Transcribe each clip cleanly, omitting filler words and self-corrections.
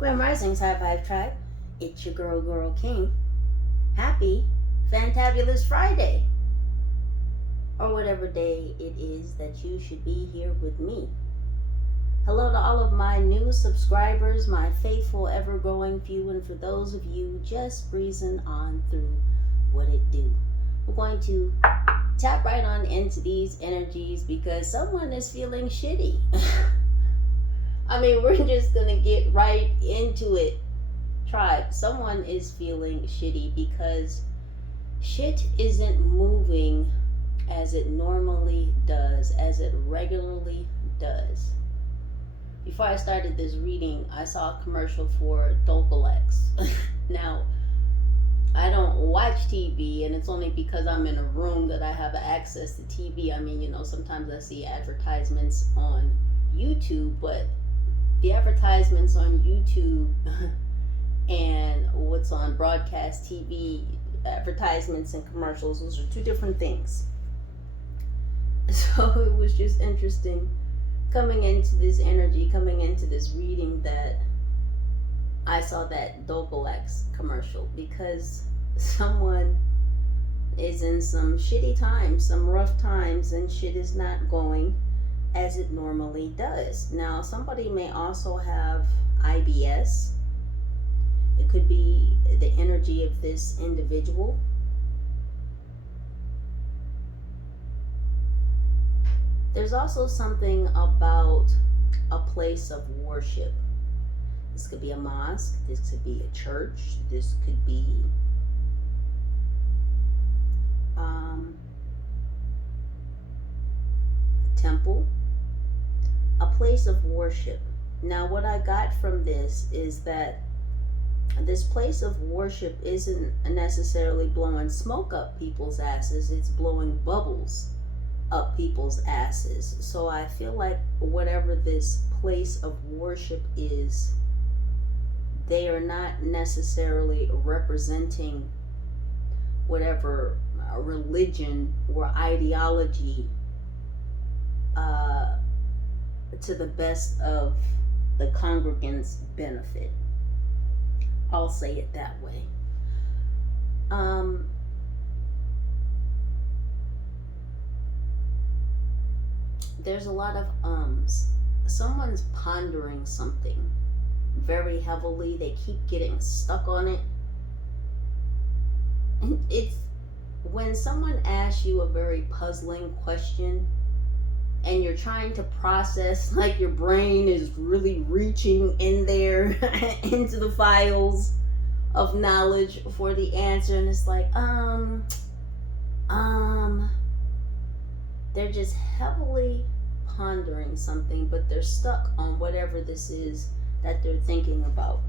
Grand Risings High Vibe Tribe. It's your girl King. Happy Fantabulous Friday. Or whatever day it is that you should be here with me. Hello to all of my new subscribers, my faithful ever-growing few, and for those of you just breezing on through, what it do. We're going to tap right on into these energies because someone is feeling shitty. I mean, we're just gonna get right into it. Tribe, someone is feeling shitty because shit isn't moving as it normally does, as it regularly does. Before I started this reading, I saw a commercial for Dolcolex. Now, I don't watch TV, and it's only because I'm in a room that I have access to TV. I mean, you know, sometimes I see advertisements on YouTube, but the advertisements on YouTube and what's on broadcast TV, advertisements and commercials, those are two different things. So it was just interesting coming into this energy, coming into this reading, that I saw that Dolcolex commercial because someone is in some shitty times, some rough times, and shit is not going as it normally does. Now, somebody may also have IBS. It could be the energy of this individual. There's also something about a place of worship. This could be a mosque, this could be a church, this could be a temple, a place of worship. Now, what I got from this is that this place of worship isn't necessarily blowing smoke up people's asses, it's blowing bubbles up people's asses. So I feel like whatever this place of worship is, they are not necessarily representing whatever religion or ideology to the best of the congregants' benefit. I'll say it that way. There's a lot of ums. Someone's pondering something very heavily. They keep getting stuck on it. And it's when someone asks you a very puzzling question and you're trying to process, like your brain is really reaching in there into the files of knowledge for the answer, and it's like, they're just heavily pondering something, but they're stuck on whatever this is that they're thinking about.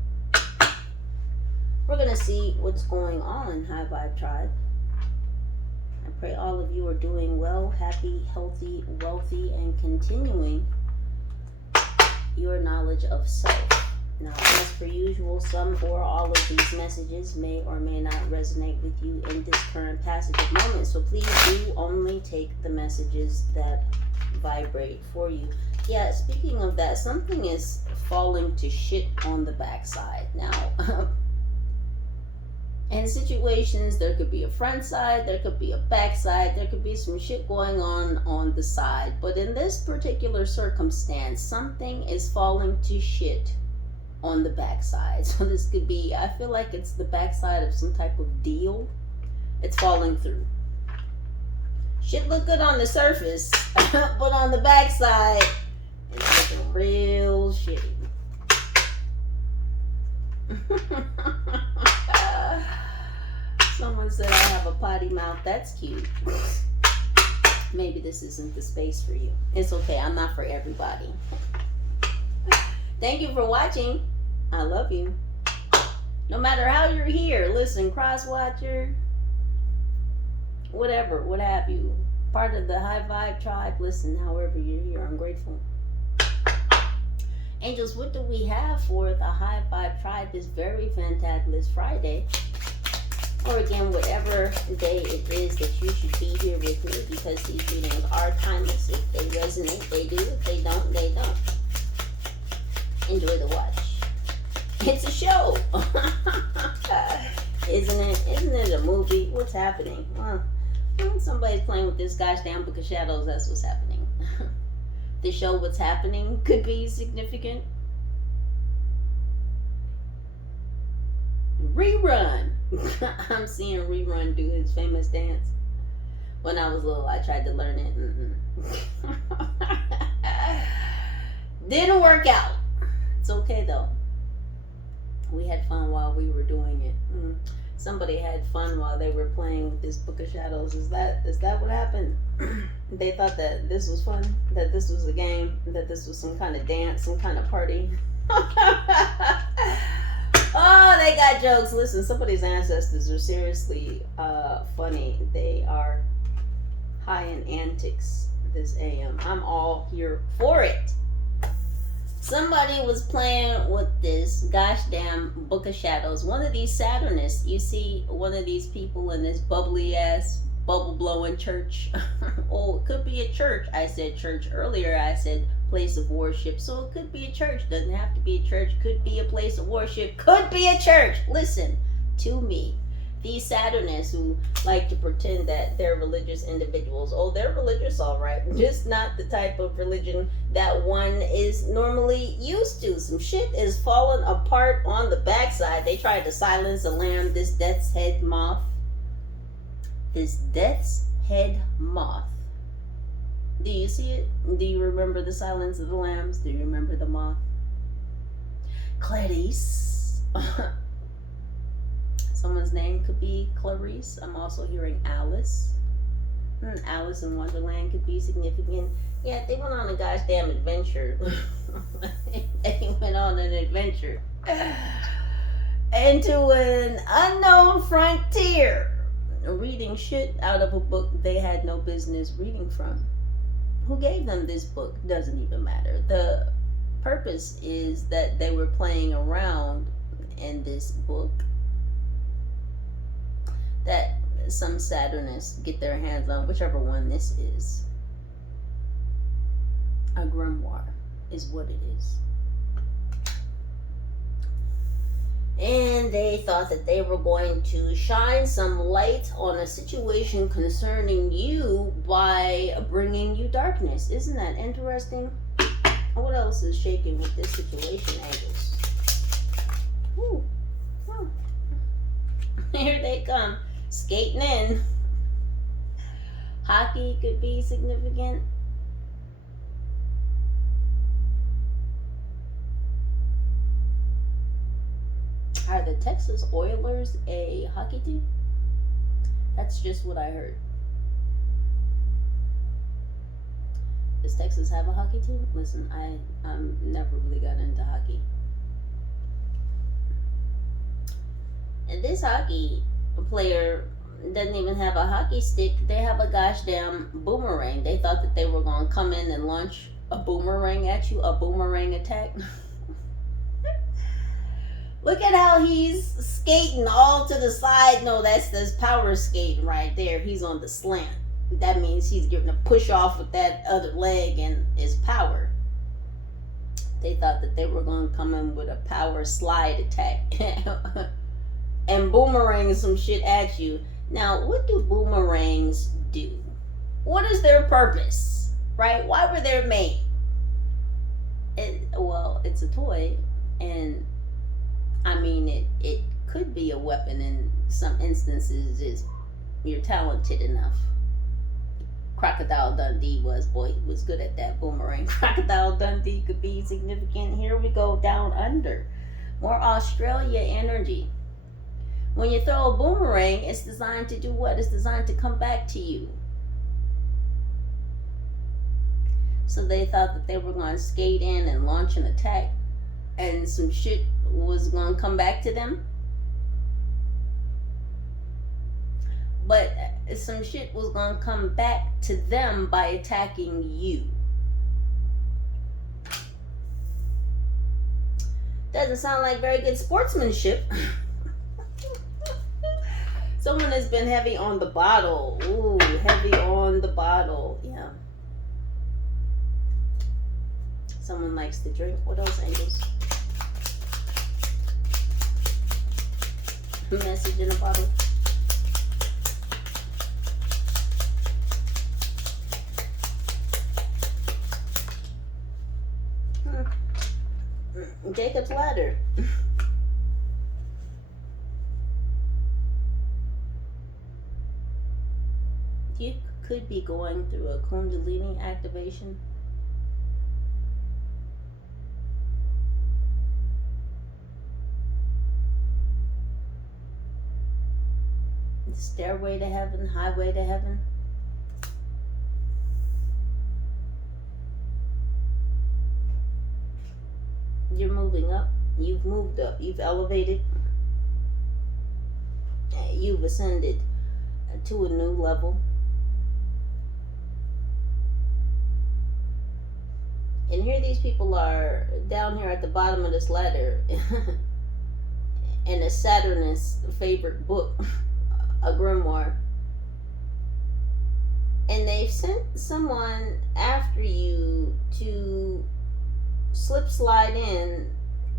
We're gonna see what's going on, High Vibe Tribe. I pray all of you are doing well, happy, healthy, wealthy, and continuing your knowledge of self. Now, as per usual, some or all of these messages may or may not resonate with you in this current passage of moment. So please do only take the messages that vibrate for you. Yeah, speaking of that, something is falling to shit on the backside. Now, in situations, there could be a front side, there could be a back side, there could be some shit going on the side. But in this particular circumstance, something is falling to shit on the backside. So this could be, I feel like it's the backside of some type of deal. It's falling through. Shit look good on the surface, but on the backside, it's looking real shitty. Someone said I have a potty mouth. That's cute. Maybe this isn't the space for you. It's okay. I'm not for everybody. Thank you for watching. I love you. No matter how you're here, listen, cross-watcher, whatever, what have you. Part of the High Vibe Tribe, listen, however you're here, I'm grateful. Angels, what do we have for the High Vibe Tribe this very fantabulous Friday? Or again, whatever day it is that you should be here with me, because these readings are timeless. If they resonate, they do. If they don't, they don't. Enjoy the watch. It's a show. Isn't it a movie? What's happening? Well, somebody's playing with this gosh damn book of shadows. That's what's happening. The show What's Happening could be significant. Rerun. I'm seeing Rerun do his famous dance. When I was little, I tried to learn it. Didn't work out. It's okay though. We had fun while we were doing it. Somebody had fun while they were playing with this Book of Shadows. Is that what happened? They thought that this was fun, that this was a game, that this was some kind of dance, some kind of party. Oh, they got jokes. Listen, somebody's ancestors are seriously funny. They are high in antics this AM. I'm all here for it. Somebody was playing with this gosh damn Book of Shadows. One of these Saturnists, you see one of these people in this bubbly ass, bubble blowing church. Oh, it could be a church. I said church earlier. I said place of worship. So it could be a church. Doesn't have to be a church. Could be a place of worship. Could be a church. Listen to me. These Saturnists who like to pretend that they're religious individuals. Oh, they're religious, all right. Just not the type of religion that one is normally used to. Some shit is falling apart on the backside. They tried to silence the lamb, this death's head moth. This death's head moth. Do you see it? Do you remember the Silence of the Lambs? Do you remember the moth? Clarice. Someone's name could be Clarice. I'm also hearing Alice. Alice in Wonderland could be significant. Yeah, they went on a gosh damn adventure. They went on an adventure into an unknown frontier, reading shit out of a book they had no business reading from. Who gave them this book? Doesn't even matter. The purpose is that they were playing around in this book that some Saturnists get their hands on, whichever one this is. A grimoire is what it is. And they thought that they were going to shine some light on a situation concerning you by bringing you darkness. Isn't that interesting? What else is shaking with this situation, angels? Ooh. Oh. Here they come. Skating in. Hockey could be significant. Are the Texas Oilers a hockey team? That's just what I heard. Does Texas have a hockey team? Listen, I'm never really got into hockey. And this hockey player doesn't even have a hockey stick. They have a gosh damn boomerang. They thought that they were going to come in and launch a boomerang at you, a boomerang attack. Look at how he's skating all to the side. No, that's power skating right there. He's on the slant. That means he's getting a push off with that other leg and his power. They thought that they were going to come in with a power slide attack and boomerang some shit at you. Now, what do boomerangs do? What is their purpose? Right? Why were they made? Well, it's a toy, and I mean, it could be a weapon in some instances if you're talented enough. Crocodile Dundee was good at that boomerang. Crocodile Dundee could be significant. Here we go down under. More Australia energy. When you throw a boomerang, it's designed to do what? It's designed to come back to you. So they thought that they were going to skate in and launch an attack, and some shit was going to come back to them. But some shit was going to come back to them by attacking you. Doesn't sound like very good sportsmanship. Someone has been heavy on the bottle. Ooh, heavy on the bottle. Yeah. Someone likes to drink. What else, angels? Message in a bottle. Jacob's ladder. You could be going through a Kundalini activation. Stairway to heaven, highway to heaven. You're moving up. You've moved up. You've elevated. You've ascended to a new level. And here these people are down here at the bottom of this ladder in a Saturnist favorite book, a grimoire. And they've sent someone after you to slip slide in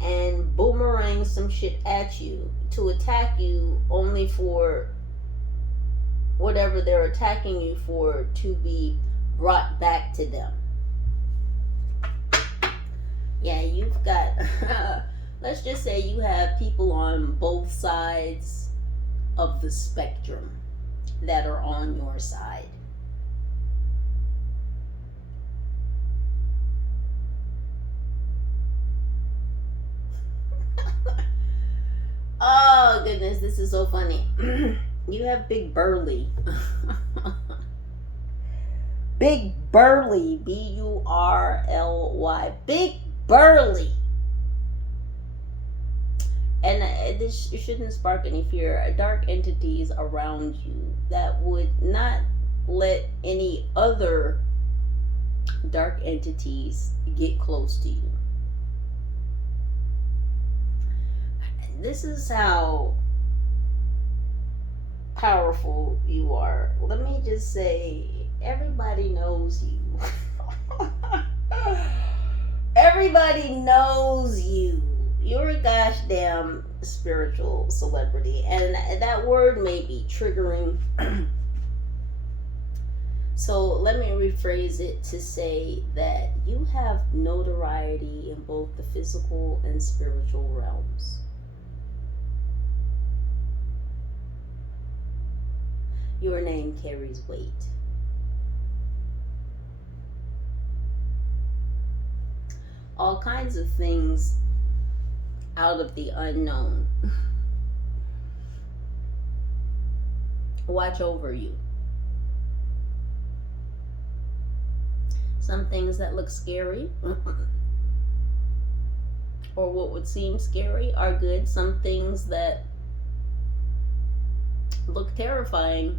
and boomerang some shit at you to attack you, only for whatever they're attacking you for to be brought back to them. Yeah, you've got let's just say you have people on both sides of the spectrum that are on your side. Oh goodness, this is so funny. You have Big Burly. Big Burly, B-U-R-L-Y. Big Burly. And this shouldn't spark any fear. Dark entities around you that would not let any other dark entities get close to you. This is how powerful you are. Let me just say, everybody knows you. Everybody knows you. You're a gosh damn spiritual celebrity. And that word may be triggering. So let me rephrase it to say that you have notoriety in both the physical and spiritual realms. Your name carries weight. All kinds of things out of the unknown watch over you. Some things that look scary or what would seem scary are good. Some things that look terrifying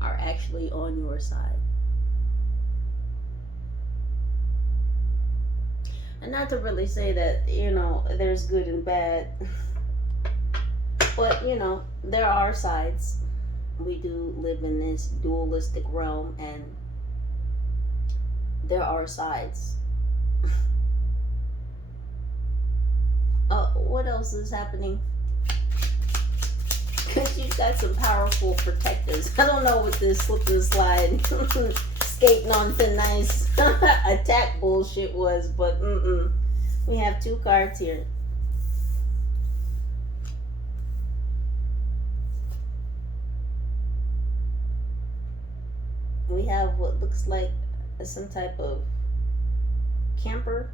are actually on your side. And not to really say that, there's good and bad, but, there are sides. We do live in this dualistic realm, and there are sides. What else is happening? Because you've got some powerful protectors. I don't know what this slip and slide skating on thin ice attack bullshit was, but we have two cards here. We have what looks like some type of camper.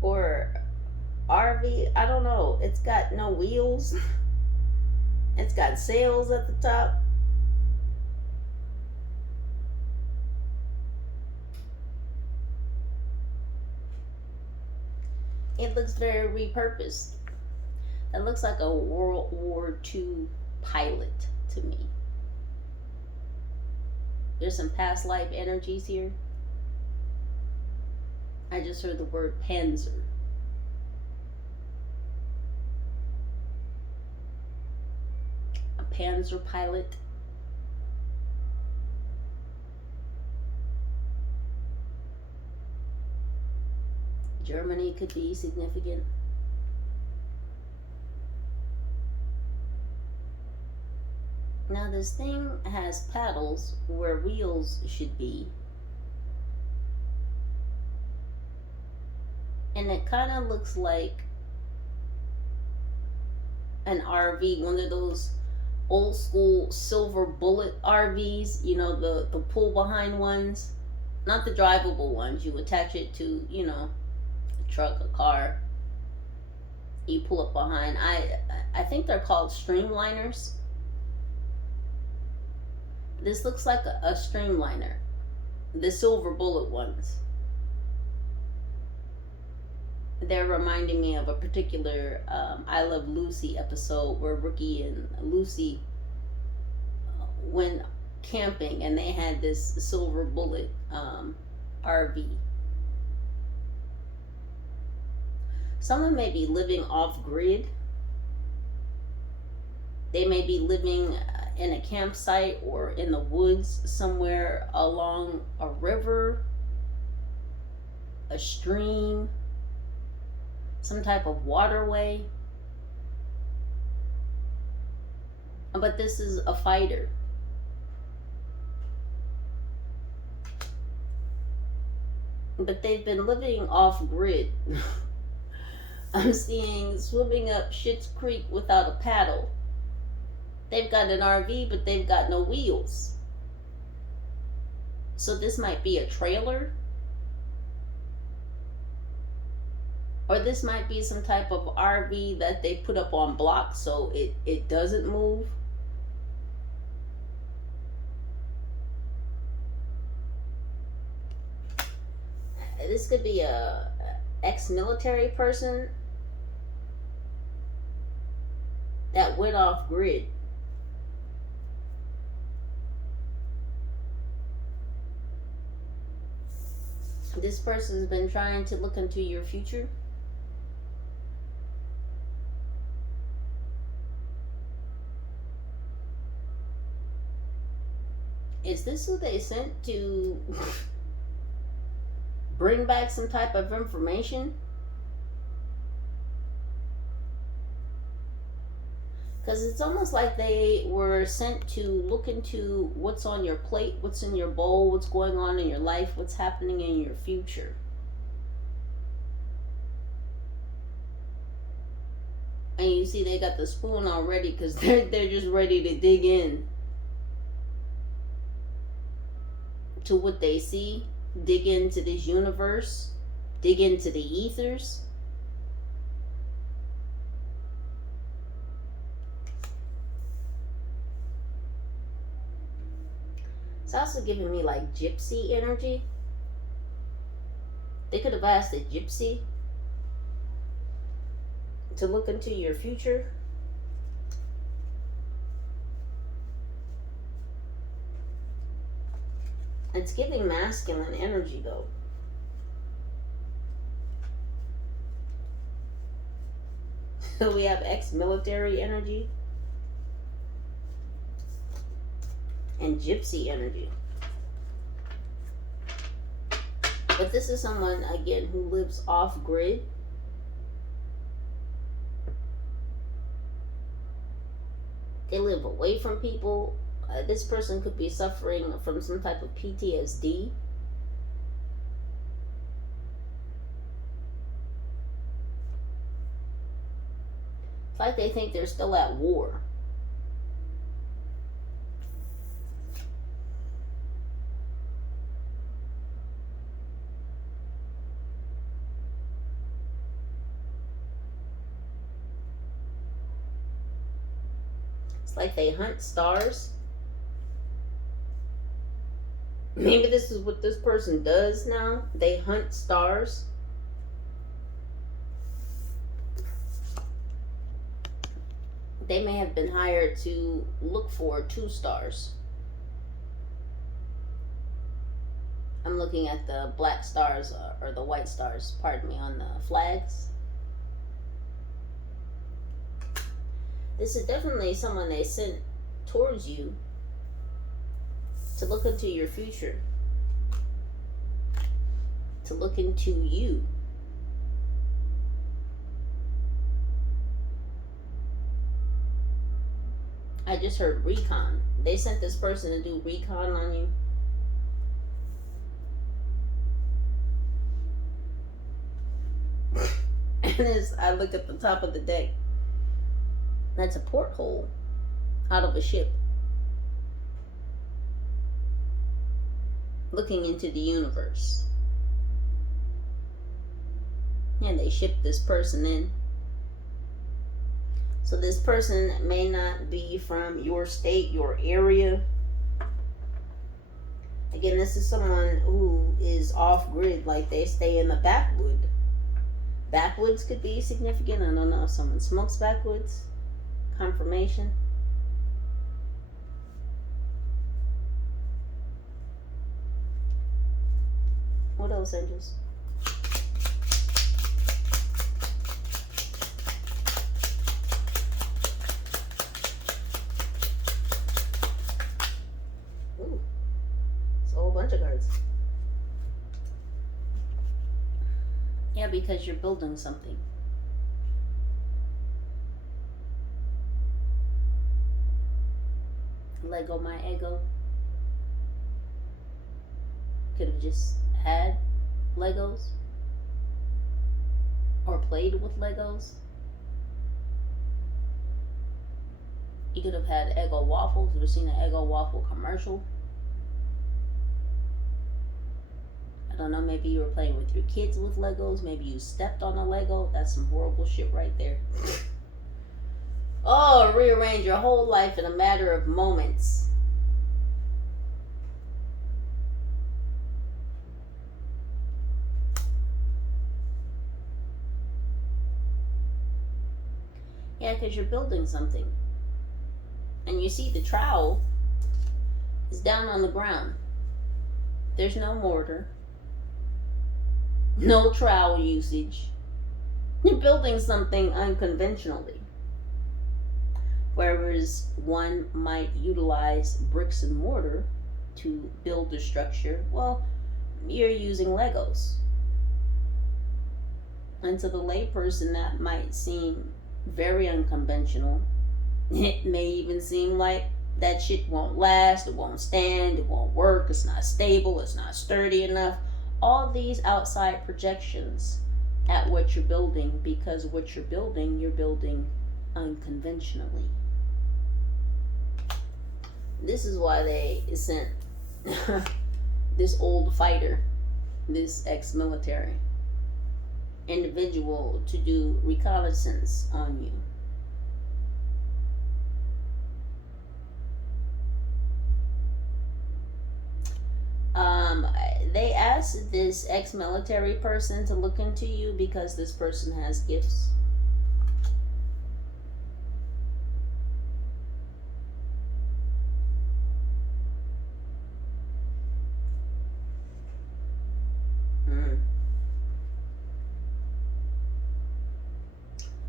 Or RV, I don't know. It's got no wheels. It's got sails at the top. It looks very repurposed. It looks like a World War II pilot to me. There's some past life energies here. I just heard the word Panzer. A Panzer pilot. Germany could be significant. Now this thing has paddles where wheels should be. And it kind of looks like an RV, one of those old school silver bullet RVs, you know, the pull behind ones, not the drivable ones. You attach it to, you know, a truck, a car. You pull it behind. I think they're called streamliners. This looks like a streamliner, the silver bullet ones. They're reminding me of a particular I Love Lucy episode where Rookie and Lucy went camping and they had this silver bullet RV. Someone may be living off grid. They may be living in a campsite or in the woods somewhere along a river, a stream, some type of waterway. But this is a fighter. But they've been living off grid. I'm seeing swimming up Schitt's Creek without a paddle. They've got an RV, but they've got no wheels. So this might be a trailer. Or this might be some type of RV that they put up on blocks so it doesn't move. This could be a ex-military person that went off grid. This person's been trying to look into your future. Is this who they sent to bring back some type of information? Because it's almost like they were sent to look into what's on your plate, what's in your bowl, what's going on in your life, what's happening in your future. And you see they got the spoon already because they're just ready to dig in to what they see, dig into this universe, dig into the ethers. It's also giving me like gypsy energy. They could have asked a gypsy to look into your future. It's giving masculine energy though. So we have ex-military energy and gypsy energy. But this is someone, again, who lives off grid. They live away from people. This person could be suffering from some type of PTSD. It's like they think they're still at war. It's like they hunt stars. Maybe this is what this person does now. They hunt stars. They may have been hired to look for 2 stars. I'm looking at the black stars, or the white stars, pardon me, on the flags. This is definitely someone they sent towards you to look into your future, to look into you. I just heard Recon. They sent this person to do Recon on you. And as I look at the top of the deck, that's a porthole out of a ship looking into the universe. And they shipped this person in. So this person may not be from your state, your area. Again, this is someone who is off grid, like they stay in the backwood. Backwoods could be significant. I don't know if someone smokes backwoods. Confirmation. What else, angels? Ooh, it's a whole bunch of cards. Yeah, because you're building something. Lego my ego. Could have just had Legos or played with Legos. You could have had Eggo waffles. You've seen an Eggo waffle commercial. I don't know, maybe you were playing with your kids with Legos. Maybe you stepped on a Lego. That's some horrible shit right there. Oh, rearrange your whole life in a matter of moments. Yeah, because you're building something. And you see the trowel is down on the ground. There's no mortar. No trowel usage. You're building something unconventionally. Whereas one might utilize bricks and mortar to build a structure, well, you're using Legos. And to the layperson, that might seem very unconventional. It may even seem like that shit won't last, it won't stand, it won't work, it's not stable, it's not sturdy enough. All these outside projections at what you're building, because what you're building unconventionally. This is why they sent this old fighter, this ex-military individual to do reconnaissance on you. They asked this ex-military person to look into you because this person has gifts.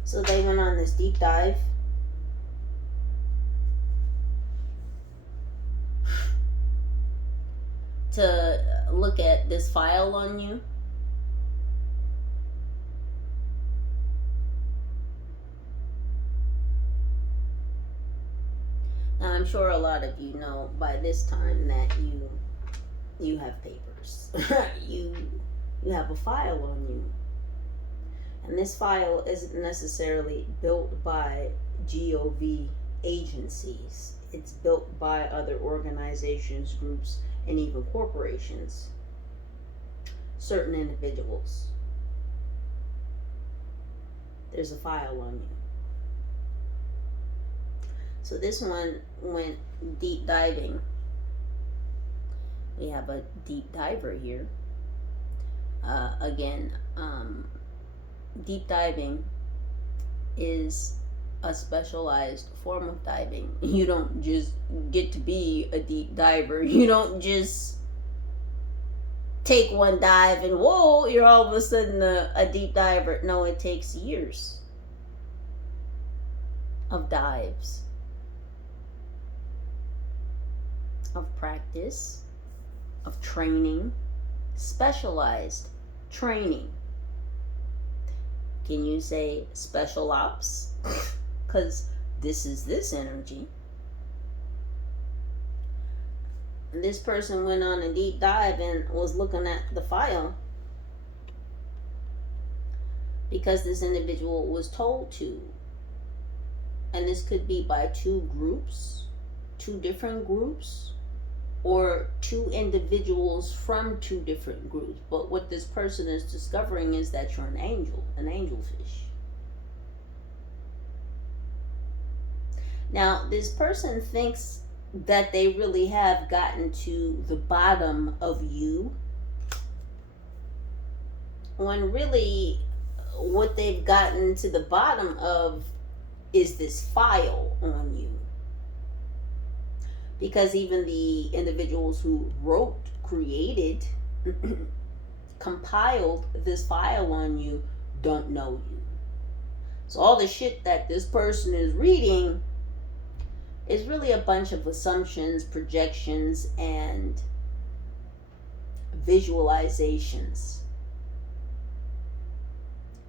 So they went on this deep dive. To look at this file on you. Now I'm sure a lot of you know by this time that you have papers. you have a file on you. And this file isn't necessarily built by GOV agencies. It's built by other organizations, groups, and even corporations. Certain individuals. There's a file on you. So this one went deep diving. We have a deep diver here. Again, deep diving is a specialized form of diving. You don't just get to be a deep diver. You don't just take one dive and whoa, you're all of a sudden a deep diver. No, it takes years of dives, of practice, of training, specialized training. Can you say special ops? Because this is this energy. this person went on a deep dive and was looking at the file because this individual was told to. And this could be by two groups, two different groups, or two individuals from two different groups. But what this person is discovering is that you're an angelfish. Now, this person thinks that they really have gotten to the bottom of you, when really what they've gotten to the bottom of is this file on you. Because even the individuals who wrote, created, compiled this file on you don't know you. So all the shit that this person is reading is really a bunch of assumptions, projections, and visualizations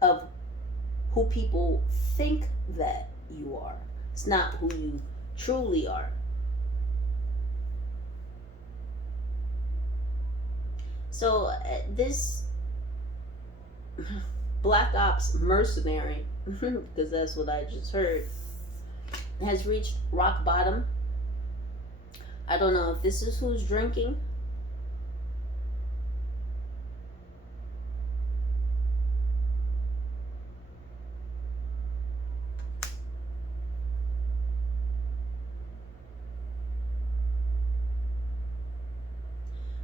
of who people think that you are. It's not who you truly are. So this Black Ops Mercenary, because that's what I just heard, has reached rock bottom. I don't know if this is who's drinking.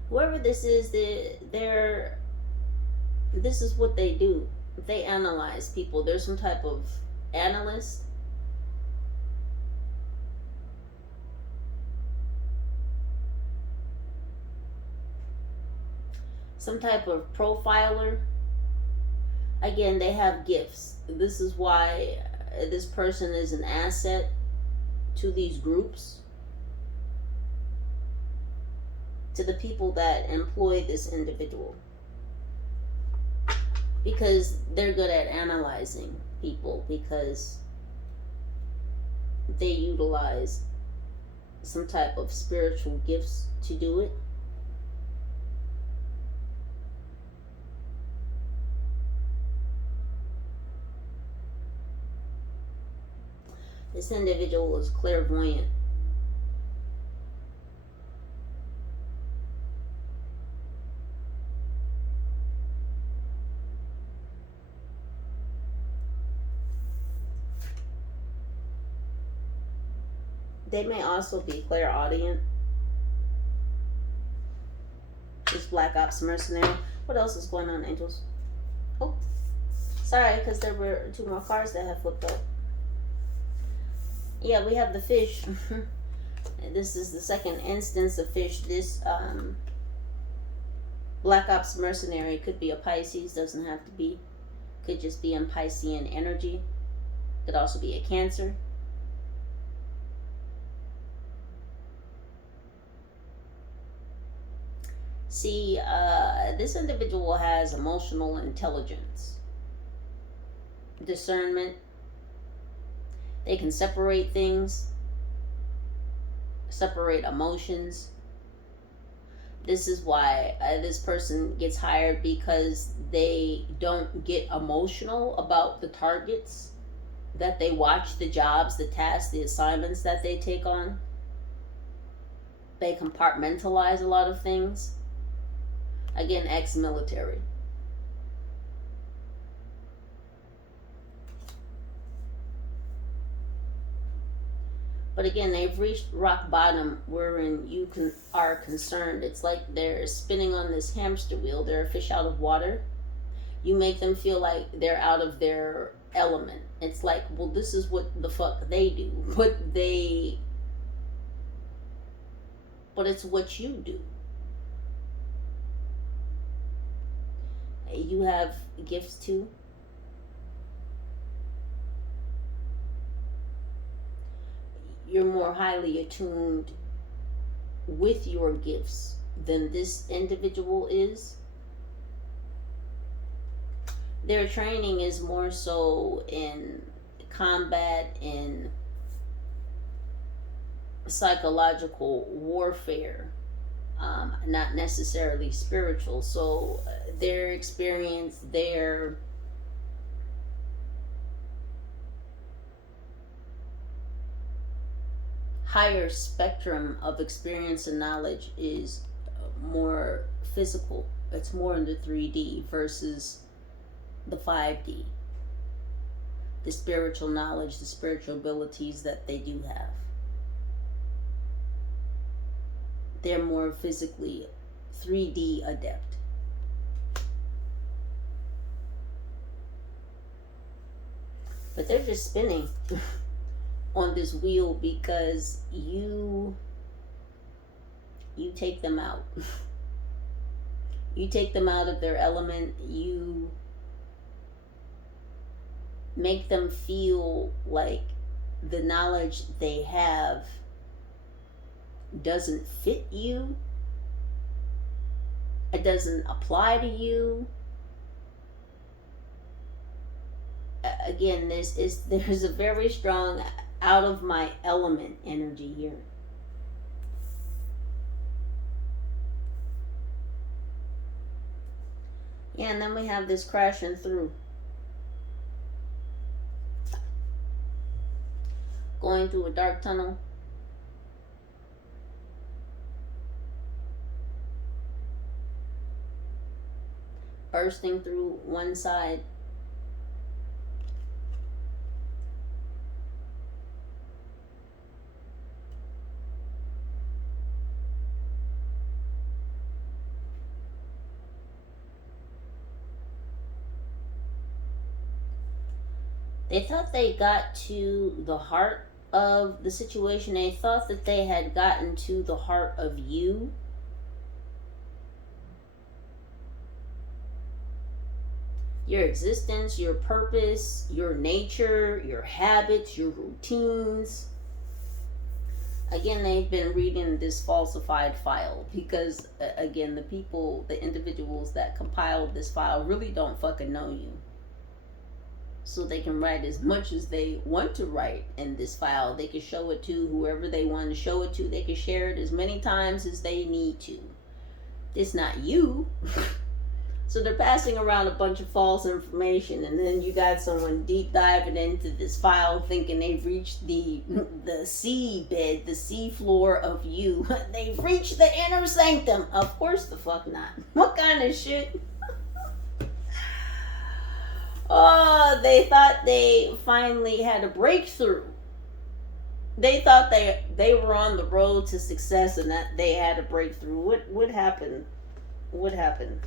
Whoever this is, this is what they do. They analyze people. There's some type of analyst. Some type of profiler. Again, they have gifts. This is why this person is an asset to these groups, to the people that employ this individual, because they're good at analyzing people, because they utilize some type of spiritual gifts to do it. This individual is clairvoyant. They may also be clairaudient. This Black Ops Mercenary. What else is going on, angels? Oh, sorry, because there were two more cards that have flipped up. Yeah, we have the fish. This is the second instance of fish. This Black Ops Mercenary could be a Pisces, doesn't have to be. Could just be in Piscean energy. Could also be a Cancer. See, this individual has emotional intelligence, discernment. They can separate things, separate emotions. This is why this person gets hired, because they don't get emotional about the targets that they watch, the jobs, the tasks, the assignments that they take on. They compartmentalize a lot of things. Again, ex-military. But again, they've reached rock bottom wherein you are concerned. It's like they're spinning on this hamster wheel. They're a fish out of water. You make them feel like they're out of their element. It's like, well, this is what the fuck they do. But it's what you do. You have gifts too. You're more highly attuned with your gifts than this individual is. Their training is more so in combat, in psychological warfare. not necessarily spiritual. So their experience, their higher spectrum of experience and knowledge is more physical. It's more in the 3D versus the 5D. The spiritual knowledge, the spiritual abilities that they do have. They're more physically 3D adept. But they're just spinning on this wheel because you take them out. You take them out of their element. You make them feel like the knowledge they have doesn't fit you. It doesn't apply to you. Again, there's a very strong out of my element energy here. Yeah, and then we have this crashing through. Going through a dark tunnel. Bursting through one side. They thought they got to the heart of the situation. They thought that they had gotten to the heart of you. Your existence, your purpose, your nature, your habits, your routines. Again, they've been reading this falsified file because, again, the people, the individuals that compiled this file really don't fucking know you. So they can write as much as they want to write in this file. They can show it to whoever they want to show it to. They can share it as many times as they need to. It's not you. So they're passing around a bunch of false information, and then you got someone deep diving into this file thinking they've reached the sea bed, the sea floor of you. They've reached the inner sanctum. Of course the fuck not. What kind of shit? Oh, they thought they finally had a breakthrough. They thought they were on the road to success and that they had a breakthrough. What happened? What happened?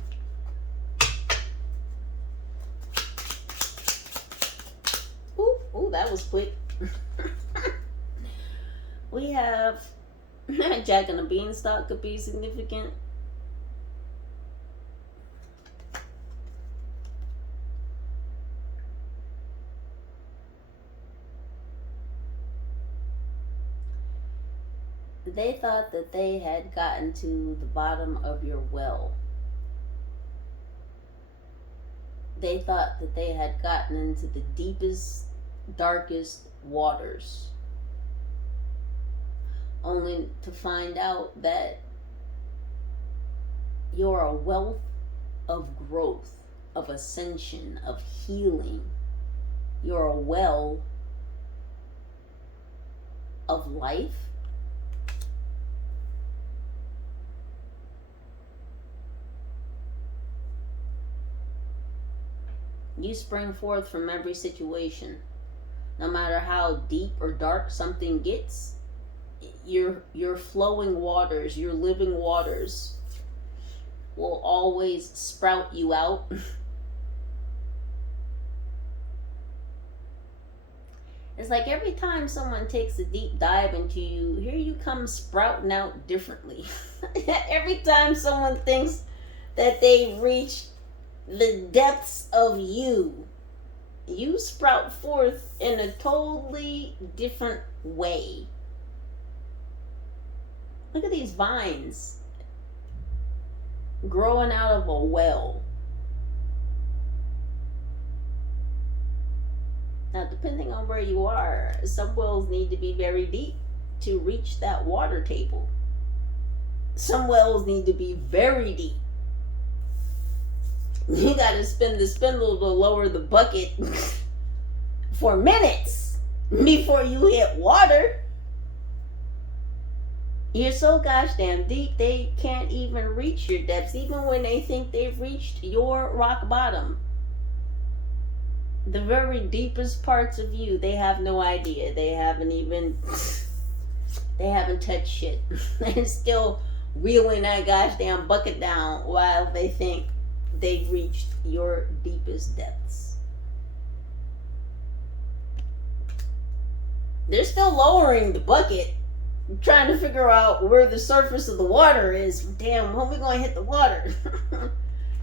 Ooh, that was quick. We have Jack and the Beanstalk could be significant. They thought that they had gotten to the bottom of your well. They thought that they had gotten into the deepest, darkest waters. Only to find out that you're a wealth of growth, of ascension, of healing. You're a well of life. You spring forth from every situation. No matter how deep or dark something gets, your flowing waters, your living waters will always sprout you out. It's like every time someone takes a deep dive into you, here you come sprouting out differently. Every time someone thinks that they've reached the depths of you, you sprout forth in a totally different way. Look at these vines growing out of a well. Now, depending on where you are, some wells need to be very deep to reach that water table. Some wells need to be very deep. You gotta spin the spindle to lower the bucket for minutes before you hit water. You're so gosh damn deep, they can't even reach your depths, even when they think they've reached your rock bottom. The very deepest parts of you, they have no idea. They haven't touched shit. They're still wheeling that gosh damn bucket down while they think they've reached your deepest depths. They're still lowering the bucket, trying to figure out where the surface of the water is. Damn, when we gonna hit the water?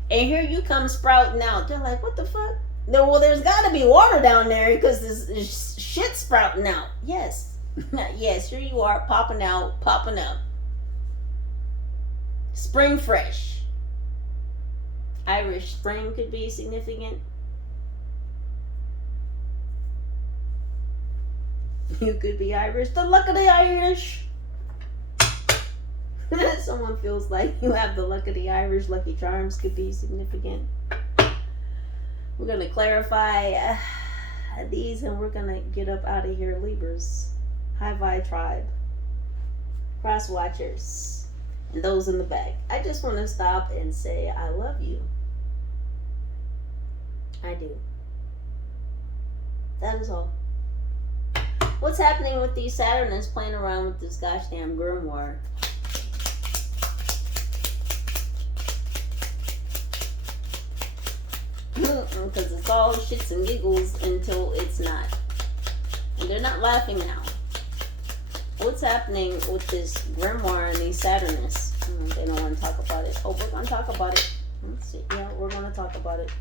And here you come sprouting out. They're like, what the fuck? Well, there's gotta be water down there because this shit sprouting out. Yes. Yes, here you are, popping out, popping up. Spring fresh. Irish spring could be significant. You could be Irish. The luck of the Irish. Someone feels like you have the luck of the Irish. Lucky Charms could be significant. We're going to clarify these and we're going to get up out of here. Libras. High Vibe Tribe. Cross Watchers. And those in the back. I just want to stop and say I love you. I do. That is all. What's happening with these Saturnists playing around with this gosh damn grimoire? Because it's all shits and giggles until it's not. And they're not laughing now. What's happening with this grimoire and these Saturnists? They don't want to talk about it. Oh, we're going to talk about it. Let's see. Yeah, we're going to talk about it.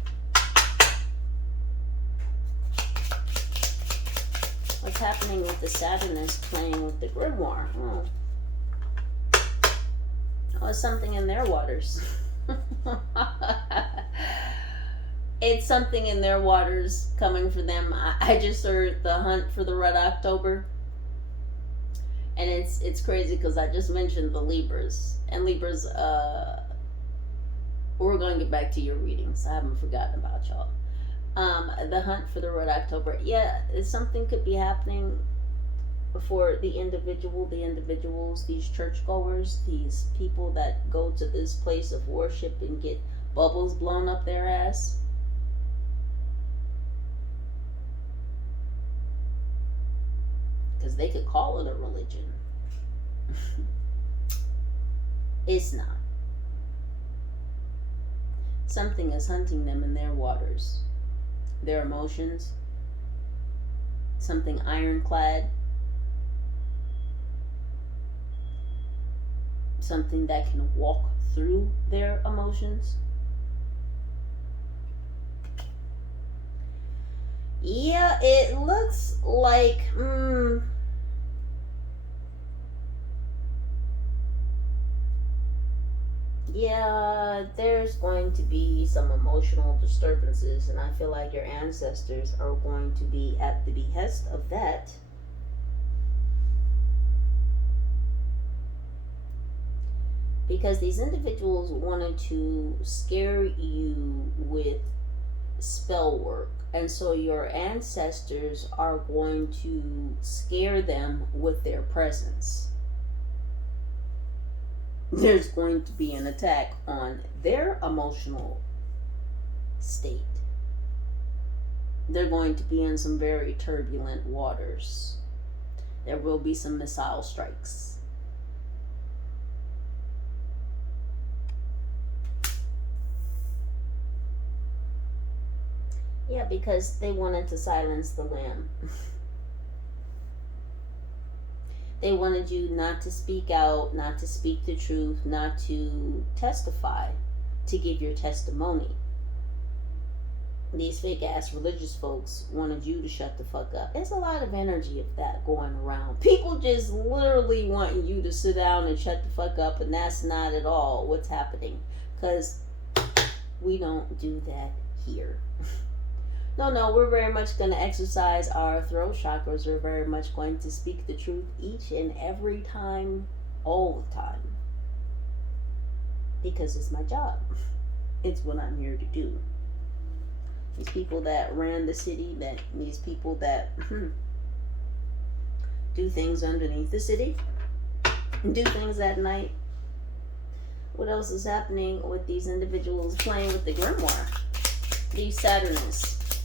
What's happening with the Saturnists playing with the grimoire? Oh, it's something in their waters. It's something in their waters coming for them. I just heard the hunt for the Red October. And it's crazy because I just mentioned the Libras. And Libras, we're going to get back to your readings. I haven't forgotten about y'all. The hunt for the Red October. Yeah, something could be happening for the individuals, these churchgoers, these people that go to this place of worship and get bubbles blown up their ass. Because they could call it a religion. It's not. Something is hunting them in their waters. Their emotions. Something ironclad. Something that can walk through their emotions. Yeah, it looks like yeah, there's going to be some emotional disturbances, and I feel like your ancestors are going to be at the behest of that. Because these individuals wanted to scare you with spell work, and so your ancestors are going to scare them with their presence. There's going to be an attack on their emotional state. They're going to be in some very turbulent waters. There will be some missile strikes. Yeah, because they wanted to silence the lamb. They wanted you not to speak out, not to speak the truth, not to testify, to give your testimony. These fake ass religious folks wanted you to shut the fuck up. There's a lot of energy of that going around. People just literally wanting you to sit down and shut the fuck up, and that's not at all what's happening. Because we don't do that here. No, we're very much going to exercise our throat chakras. We're very much going to speak the truth each and every time, all the time. because it's my job. It's what I'm here to do. These people that ran the city, these people that do things underneath the city, do things at night. What else is happening with these individuals playing with the grimoire? These Saturnists.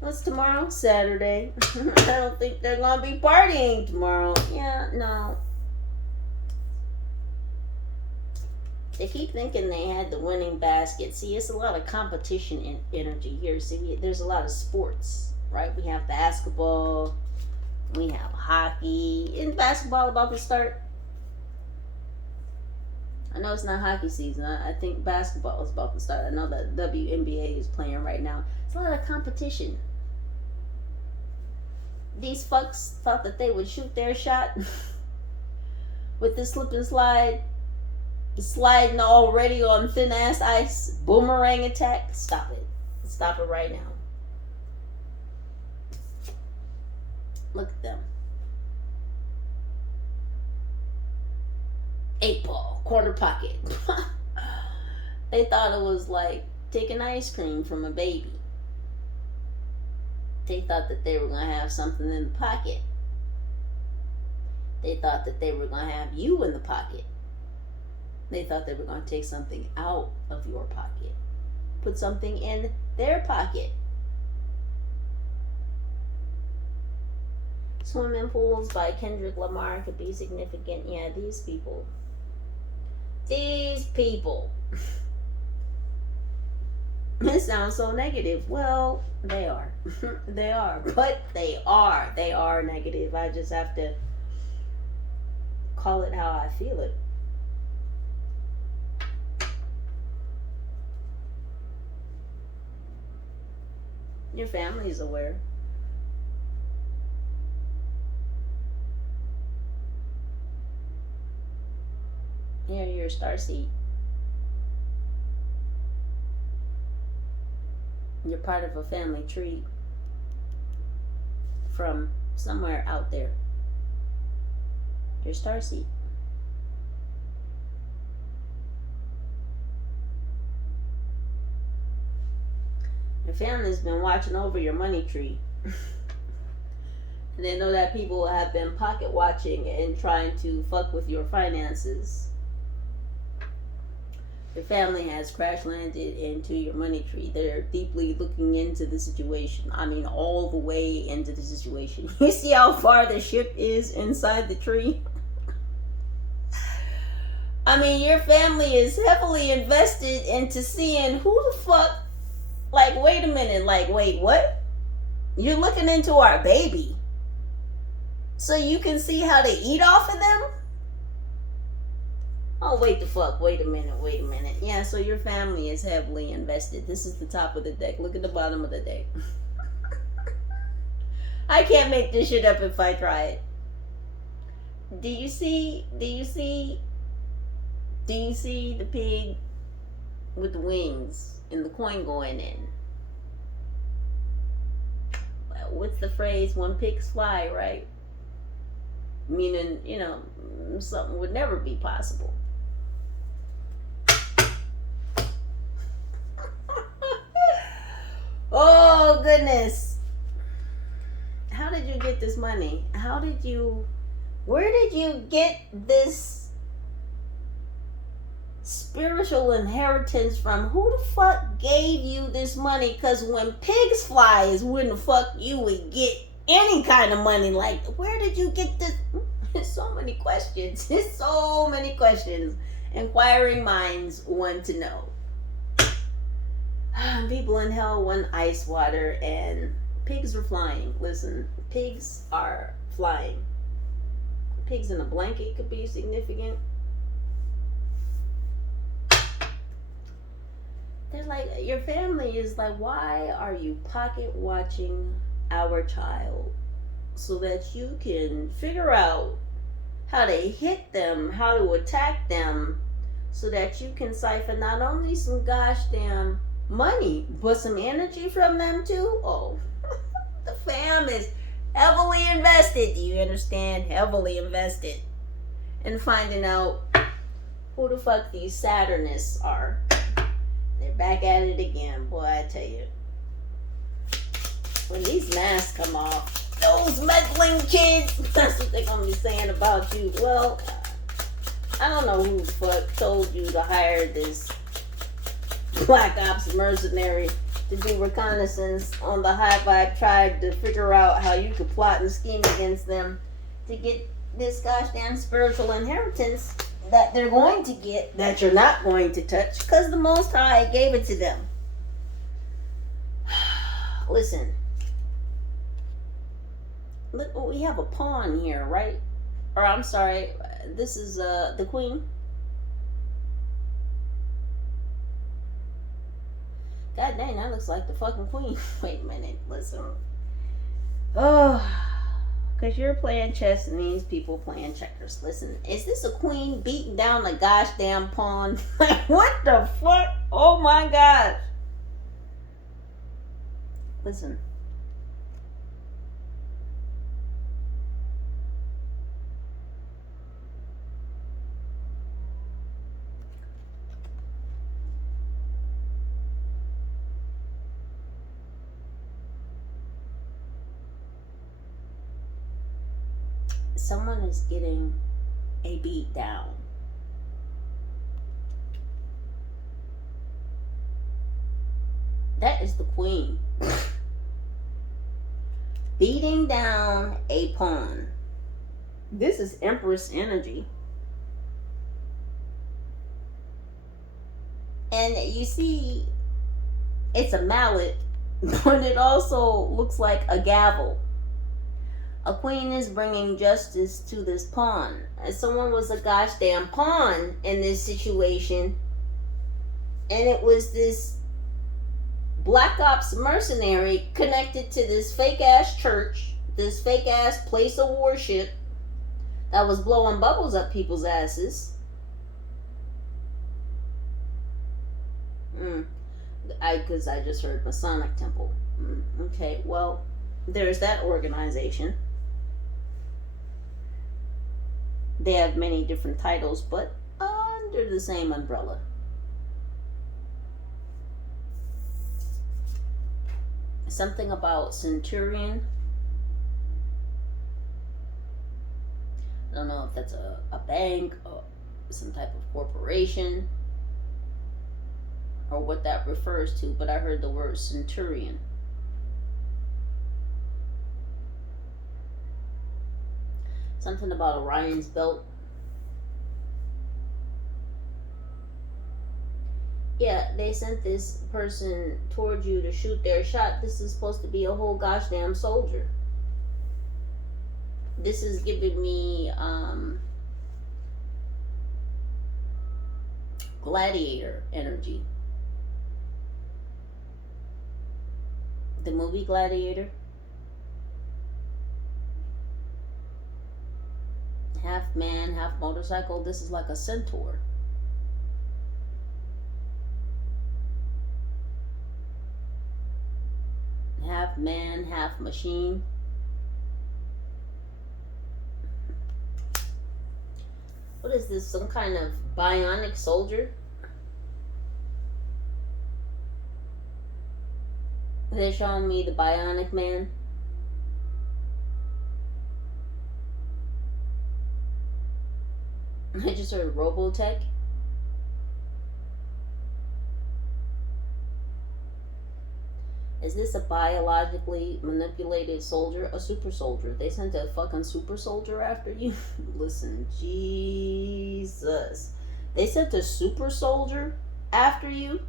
What's tomorrow? Saturday. I don't think they're gonna be partying tomorrow. Yeah, no. They keep thinking they had the winning basket. See, it's a lot of competition energy here. See, there's a lot of sports, right? We have basketball, we have hockey. Isn't basketball about to start? I know it's not hockey season. I think basketball is about to start. I know that WNBA is playing right now. It's a lot of competition. These fucks thought that they would shoot their shot with this slip and slide, sliding already on thin ass ice, boomerang attack. Stop it. Stop it right now. Look at them. 8-ball, quarter pocket. They thought it was like taking ice cream from a baby. They thought that they were going to have something in the pocket. They thought that they were going to have you in the pocket. They thought they were going to take something out of your pocket. Put something in their pocket. Swimming pools by Kendrick Lamar could be significant. Yeah, these people. These people. It sounds so negative. Well, they are. They are. But they are. They are negative. I just have to call it how I feel it. Your family is aware. Here, your starseed. You're part of a family tree from somewhere out there. Your starseed. Your family's been watching over your money tree. And they know that people have been pocket watching and trying to fuck with your finances. Your family has crash landed into your money tree. They're deeply looking into the situation. I mean, all the way into the situation. You see how far the ship is inside the tree? I mean, your family is heavily invested into seeing who the fuck. Like, wait a minute. Like, wait, what? You're looking into our baby so you can see how to eat off of them? Oh, wait the fuck. Wait a minute. Yeah, so your family is heavily invested. This is the top of the deck. Look at the bottom of the deck. I can't make this shit up if I try it. Do you see the pig with the wings and the coin going in? Well, what's the phrase? When pigs fly, right? Meaning, you know, something would never be possible. Oh, goodness. How did you get this money? Where did you get this spiritual inheritance from? Who the fuck gave you this money? Because when pigs fly is when the fuck you would get any kind of money. Like, where did you get this? There's so many questions. There's so many questions. Inquiring minds want to know. People in hell want ice water, and pigs are flying. Listen, pigs are flying. Pigs in a blanket could be significant. They're like, your family is like, why are you pocket watching our child so that you can figure out how to hit them, how to attack them, so that you can siphon not only some gosh damn money, but some energy from them too? Oh, the fam is heavily invested. Do you understand? Heavily invested in finding out who the fuck these Saturnists are. They're back at it again, boy, I tell you. When these masks come off, those meddling kids, that's what they're gonna be saying about you. Well, I don't know who the fuck told you to hire this Black Ops mercenary to do reconnaissance on the High Vibe tribe to figure out how you could plot and scheme against them to get this gosh damn spiritual inheritance that they're going to get, that you're not going to touch, because the Most High gave it to them. Listen, look, we have a pawn here, right? Or I'm sorry, this is the queen. God dang, that looks like the fucking queen. Wait a minute, listen. Oh, because you're playing chess and these people playing checkers. Listen, is this a queen beating down a gosh damn pawn? Like, what the fuck? Oh my gosh. Listen. Someone is getting a beat down. That is the queen. Beating down a pawn. This is Empress energy. And you see, it's a mallet, but it also looks like a gavel. A queen is bringing justice to this pawn. As someone was a gosh damn pawn in this situation, and it was this Black Ops mercenary connected to this fake ass church, this fake ass place of worship that was blowing bubbles up people's asses. Because I just heard Masonic Temple. Okay, well, there's that organization. They have many different titles, but under the same umbrella. Something about Centurion. I don't know if that's a bank or some type of corporation or what that refers to, but I heard the word Centurion. Something about Orion's belt. Yeah, they sent this person towards you to shoot their shot. This is supposed to be a whole gosh damn soldier. This is giving me Gladiator energy. The movie Gladiator. Half man, half motorcycle. This is like a centaur. Half man, half machine. What is this? Some kind of bionic soldier? They're showing me the Bionic Man. I just heard Robotech. Is this a biologically manipulated soldier? A super soldier? They sent a fucking super soldier after you? Listen, Jesus. They sent a super soldier after you?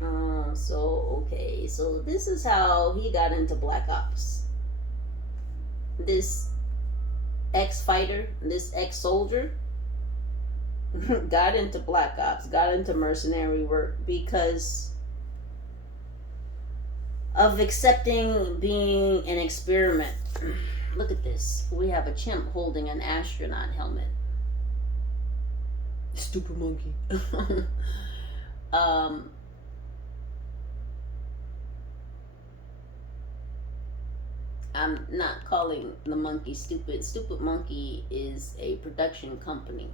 Okay. So this is how he got into Black Ops. This ex-fighter, this ex-soldier, got into Black Ops, got into mercenary work because of accepting being an experiment. Look at this. We have a chimp holding an astronaut helmet. Stupid monkey. I'm not calling the monkey stupid. Stupid Monkey is a production company.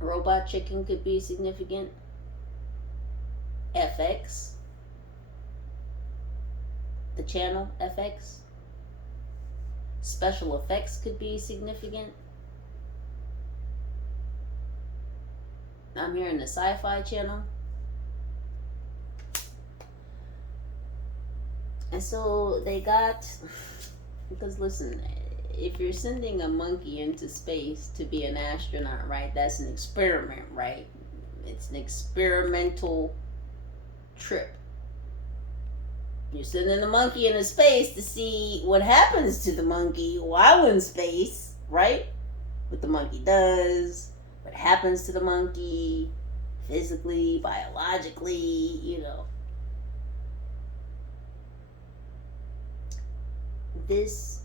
Robot Chicken could be significant. FX. The channel FX. Special effects could be significant. I'm hearing the Sci-Fi Channel. And so they got, because listen, if you're sending a monkey into space to be an astronaut, right, that's an experiment, right? It's an experimental trip. You're sending the monkey into space to see what happens to the monkey while in space, right? What the monkey does, what happens to the monkey, physically, biologically, you know. This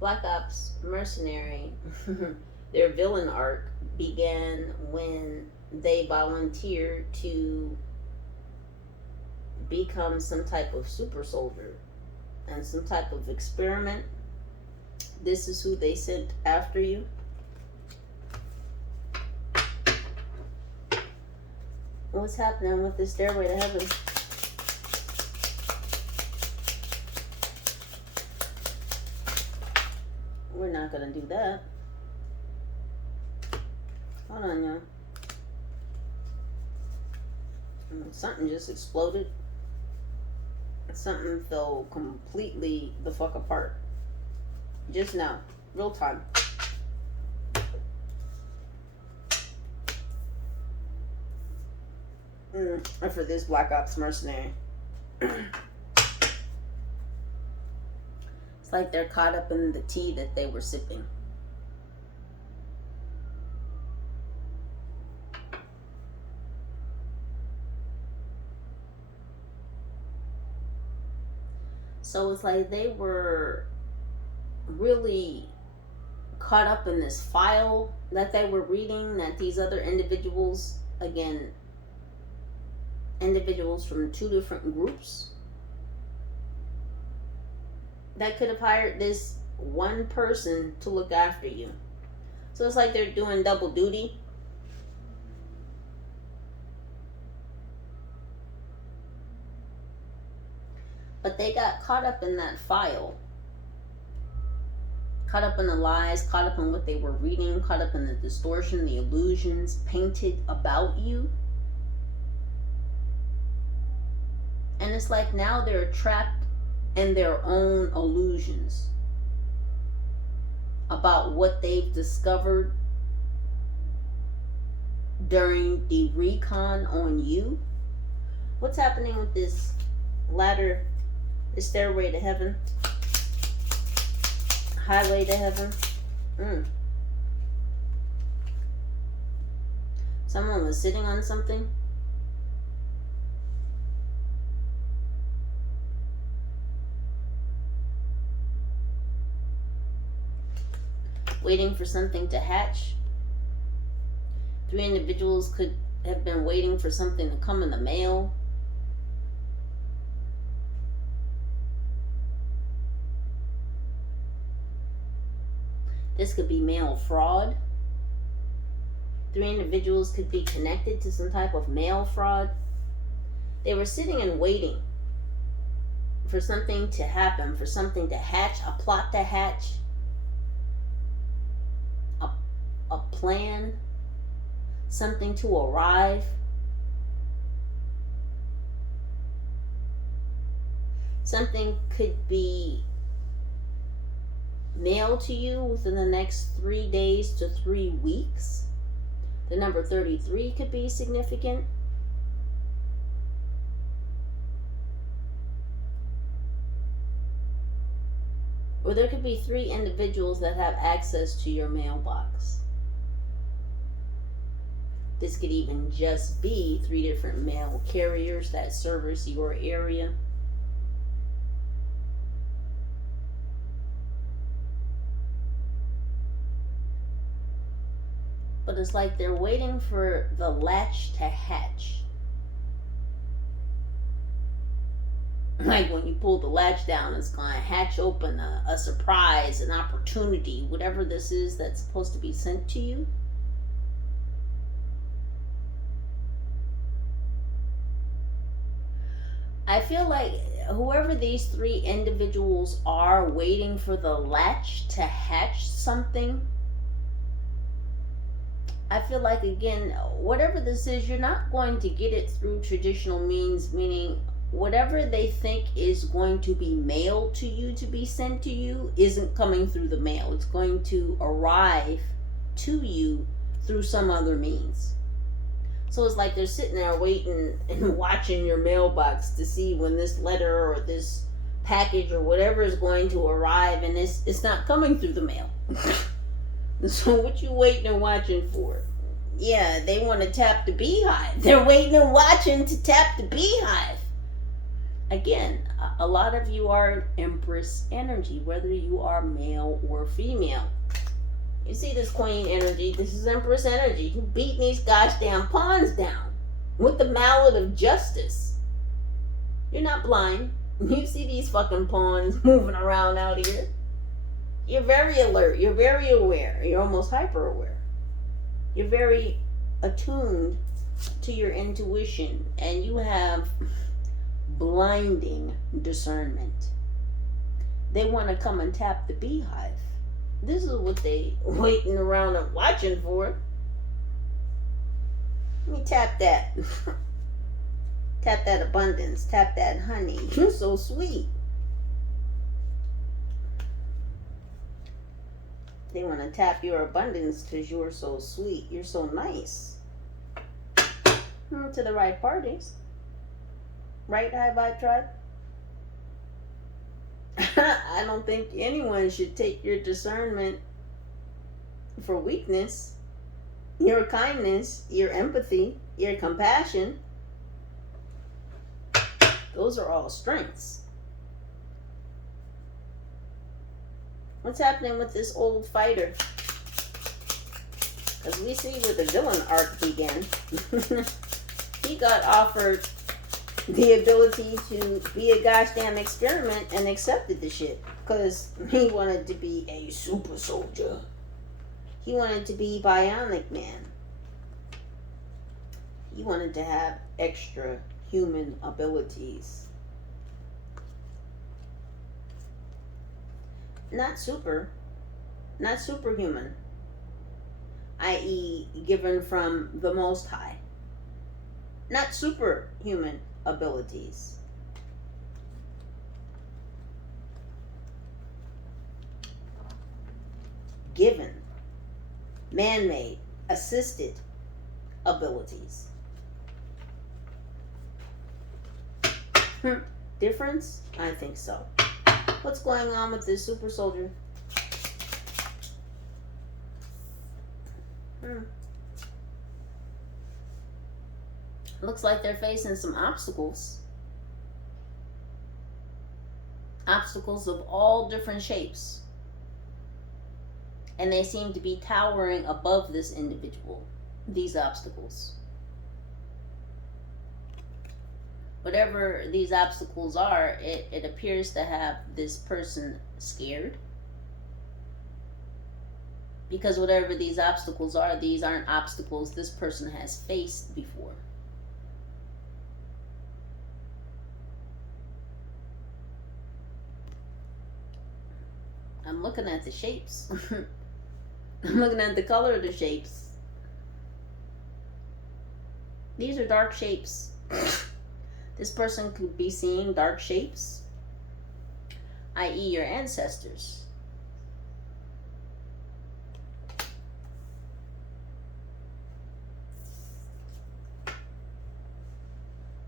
Black Ops Mercenary, their villain arc began when they volunteered to become some type of super soldier and some type of experiment. This is who they sent after you. What's happening with this stairway to heaven? We're not gonna do that. Hold on, y'all. Something just exploded. Something fell completely the fuck apart. Just now. Real time. For this Black Ops Mercenary. It's like they're caught up in the tea that they were sipping. So it's like they were really caught up in this file that they were reading, that these other individuals, again, individuals from two different groups, that could have hired this one person to look after you. So it's like they're doing double duty. But they got caught up in that file. Caught up in the lies, caught up in what they were reading, caught up in the distortion, the illusions painted about you. And it's like now they're trapped in their own illusions about what they've discovered during the recon on you. What's happening with this ladder, this stairway to heaven, highway to heaven? Someone was sitting on something. Waiting for something to hatch. 3 individuals could have been waiting for something to come in the mail. This could be mail fraud. 3 individuals could be connected to some type of mail fraud. They were sitting and waiting for something to happen, for something to hatch, a plot to hatch, a plan, something to arrive. Something could be mailed to you within the next 3 days to 3 weeks. The number 33 could be significant. Or there could be 3 individuals that have access to your mailbox. This could even just be 3 different mail carriers that service your area. But it's like they're waiting for the latch to hatch. Like when you pull the latch down, it's going to hatch open a surprise, an opportunity, whatever this is that's supposed to be sent to you. I feel like whoever these three individuals are waiting for the latch to hatch something, I feel like, again, whatever this is, you're not going to get it through traditional means, meaning whatever they think is going to be mailed to you to be sent to you isn't coming through the mail. It's going to arrive to you through some other means. So it's like they're sitting there waiting and watching your mailbox to see when this letter or this package or whatever is going to arrive, and it's not coming through the mail. So what you waiting and watching for? Yeah, they want to tap the beehive. They're waiting and watching to tap the beehive. Again, a lot of you are Empress energy, whether you are male or female. You see this Queen energy, this is Empress energy. You beating these gosh damn pawns down with the mallet of justice. You're not blind. You see these fucking pawns moving around out here. You're very alert. You're very aware. You're almost hyper aware. You're very attuned to your intuition, and you have blinding discernment. They want to come and tap the beehive. This is what they waiting around and watching for. Let me tap that. Tap that abundance. Tap that honey. You're so sweet. They want to tap your abundance because you're so sweet. You're so nice. To the right parties. Right, High Vibe Tribe? I don't think anyone should take your discernment for weakness. Your kindness, your empathy, your compassion. Those are all strengths. What's happening with this old fighter? Because we see where the villain arc began. He got offered the ability to be a gosh damn experiment and accepted the shit. Because he wanted to be a super soldier. He wanted to be Bionic Man. He wanted to have extra human abilities. Not superhuman, i.e. given from the Most High. Not superhuman abilities. Given, man-made, assisted abilities. Difference? I think so. What's going on with this super soldier? Looks like they're facing some obstacles. Obstacles of all different shapes. And they seem to be towering above this individual. These obstacles. Whatever these obstacles are, it appears to have this person scared. Because whatever these obstacles are, these aren't obstacles this person has faced before. I'm looking at the shapes. I'm looking at the color of the shapes. These are dark shapes. This person could be seeing dark shapes, i.e. your ancestors.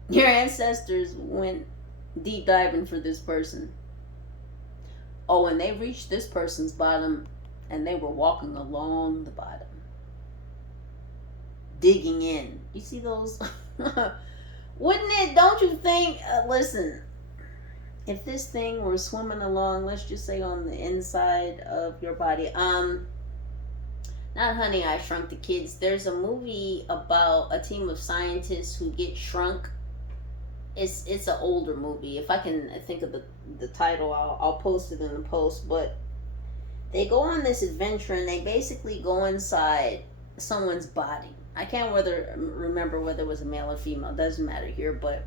Your ancestors went deep diving for this person. Oh, and they reached this person's bottom, and they were walking along the bottom. Digging in. You see those? Wouldn't it, don't you think? Listen, if this thing were swimming along, let's just say on the inside of your body. Not Honey, I Shrunk the Kids. There's a movie about a team of scientists who get shrunk It's an older movie. If I can think of the title, I'll post it in the post. But they go on this adventure and they basically go inside someone's body. I can't remember whether it was a male or female. Doesn't matter here, but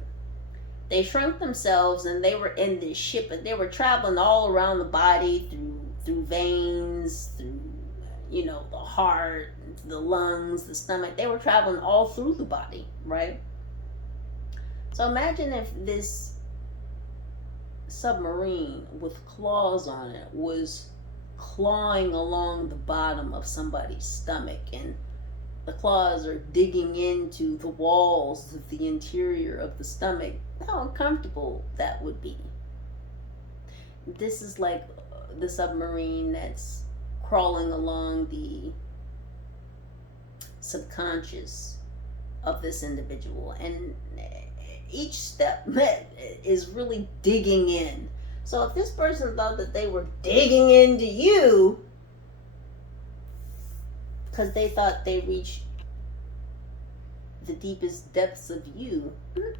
they shrunk themselves and they were in this ship and they were traveling all around the body through veins, through the heart, the lungs, the stomach. They were traveling all through the body, right? So imagine if this submarine with claws on it was clawing along the bottom of somebody's stomach, and the claws are digging into the walls of the interior of the stomach. How uncomfortable that would be. This is like the submarine that's crawling along the subconscious of this individual, and each step is really digging in. So if this person thought that they were digging into you because they thought they reached the deepest depths of you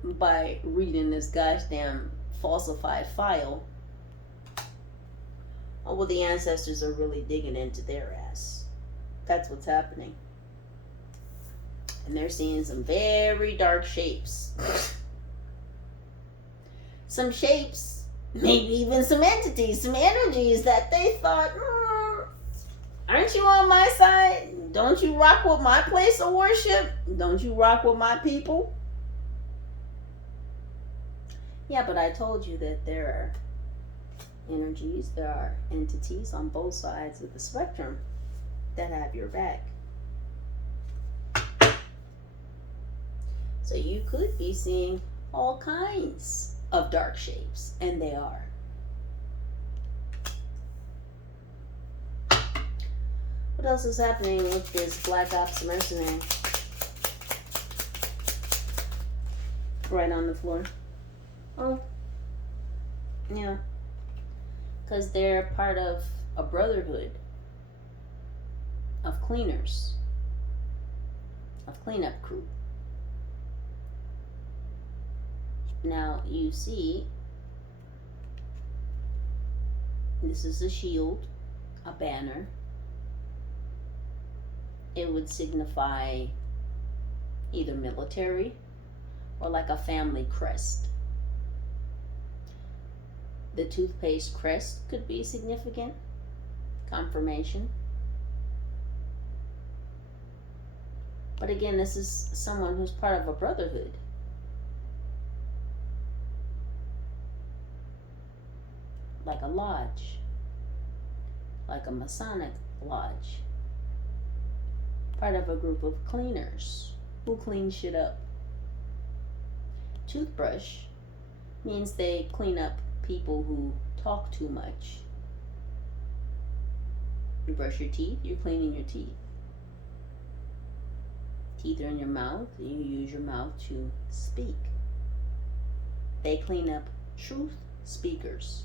by reading this gosh damn falsified file, oh well, the ancestors are really digging into their ass. That's what's happening. And they're seeing some very dark shapes. Some shapes, maybe even some entities, some energies that they thought, aren't you on my side? Don't you rock with my place of worship? Don't you rock with my people? Yeah, but I told you that there are energies, there are entities on both sides of the spectrum that have your back. So you could be seeing all kinds of dark shapes, and they are. What else is happening with this Black Ops Mercenary? Right on the floor. Oh, yeah. Because they're part of a brotherhood of cleaners, of cleanup crew. Now you see, this is a shield, a banner. It would signify either military or like a family crest. The toothpaste crest could be significant, confirmation. But again, this is someone who's part of a brotherhood. Like a lodge, like a Masonic lodge. Part of a group of cleaners who clean shit up. Toothbrush means they clean up people who talk too much. You brush your teeth, you're cleaning your teeth. Teeth are in your mouth, you use your mouth to speak. They clean up truth speakers.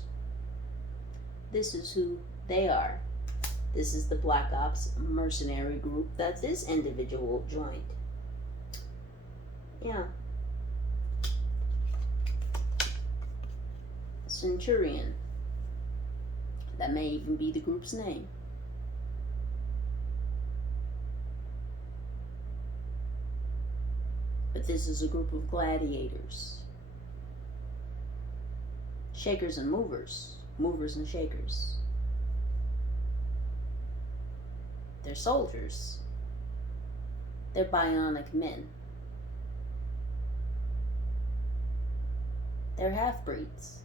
This is who they are. This is the Black Ops Mercenary group that this individual joined. Yeah. Centurion. That may even be the group's name. But this is a group of gladiators. Shakers and movers. Movers and shakers. They're soldiers. They're bionic men. They're half-breeds.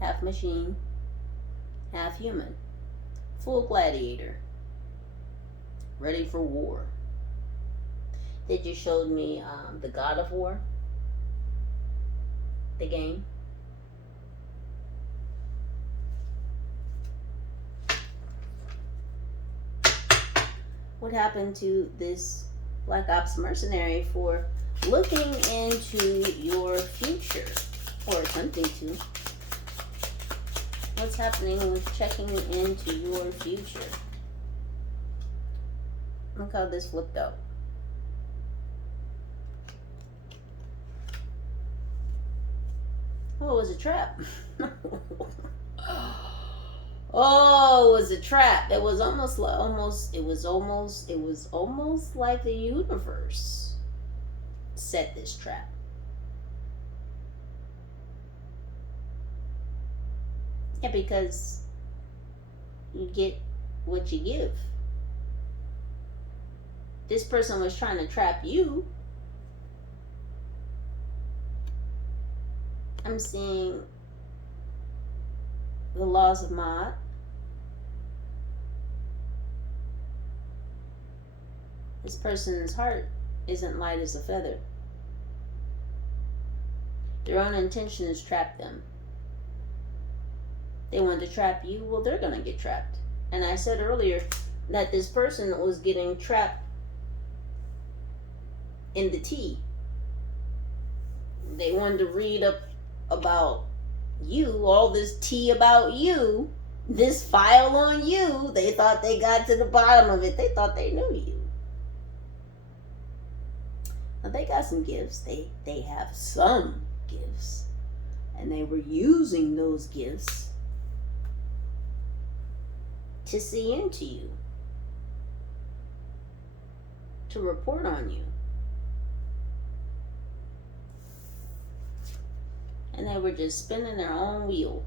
Half machine, half human. Full gladiator. Ready for war. They just showed me the God of War. The game. What happened to this Black Ops Mercenary for looking into your future, or attempting to? What's happening with checking into your future? Look how this flipped out. Oh, it was a trap. Oh, it was a trap. It was almost like the universe set this trap. Yeah, because you get what you give. This person was trying to trap you. I'm seeing the laws of Ma'at. This person's heart isn't light as a feather. Their own intentions trap them. They wanted to trap you, well, they're gonna get trapped. And I said earlier that this person was getting trapped in the tea. They wanted to read up about you, all this tea about you, this file on you. They thought they got to the bottom of it. They thought they knew you. Now they got some gifts. They have some gifts. And they were using those gifts to see into you, to report on you. And they were just spinning their own wheel.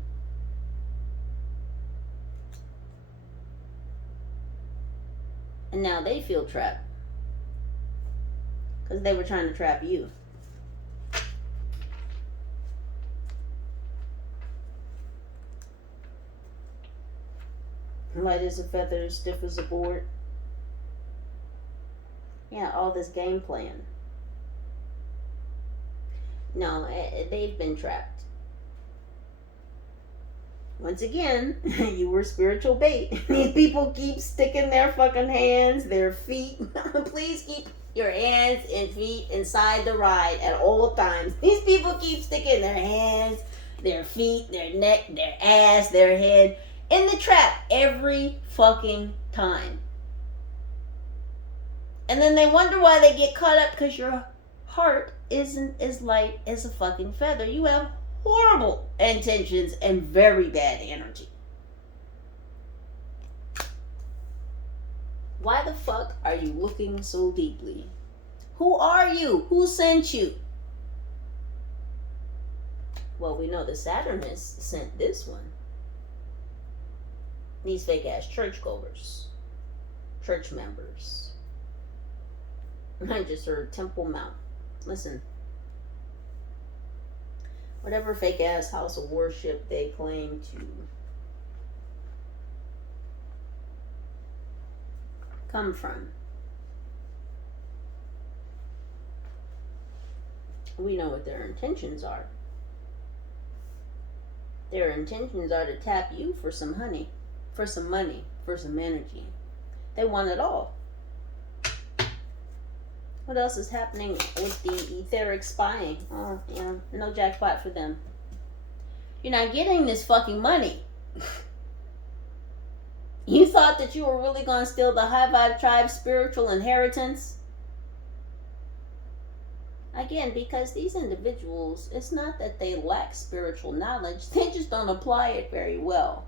And now they feel trapped. Because they were trying to trap you. Light as a feather, stiff as a board. Yeah, all this game plan. No, they've been trapped. Once again, you were spiritual bait. These people keep sticking their fucking hands, their feet. Please keep your hands and feet inside the ride at all times. These people keep sticking their hands, their feet, their neck, their ass, their head in the trap every fucking time. And then they wonder why they get caught up, because your heart isn't as light as a fucking feather. You have horrible intentions and very bad energy. Why the fuck are you looking so deeply? Who are you? Who sent you? Well, we know the Saturnists sent this one. These fake ass churchgoers, church members. I just heard Temple Mount. Listen, whatever fake ass house of worship they claim to come from, we know what their intentions are. Their intentions are to tap you for some honey, for some money, for some energy. They want it all. What else is happening with the etheric spying? Oh, yeah, no jackpot for them. You're not getting this fucking money. You thought that you were really going to steal the high vibe tribe's spiritual inheritance? Again, because these individuals, it's not that they lack spiritual knowledge, they just don't apply it very well.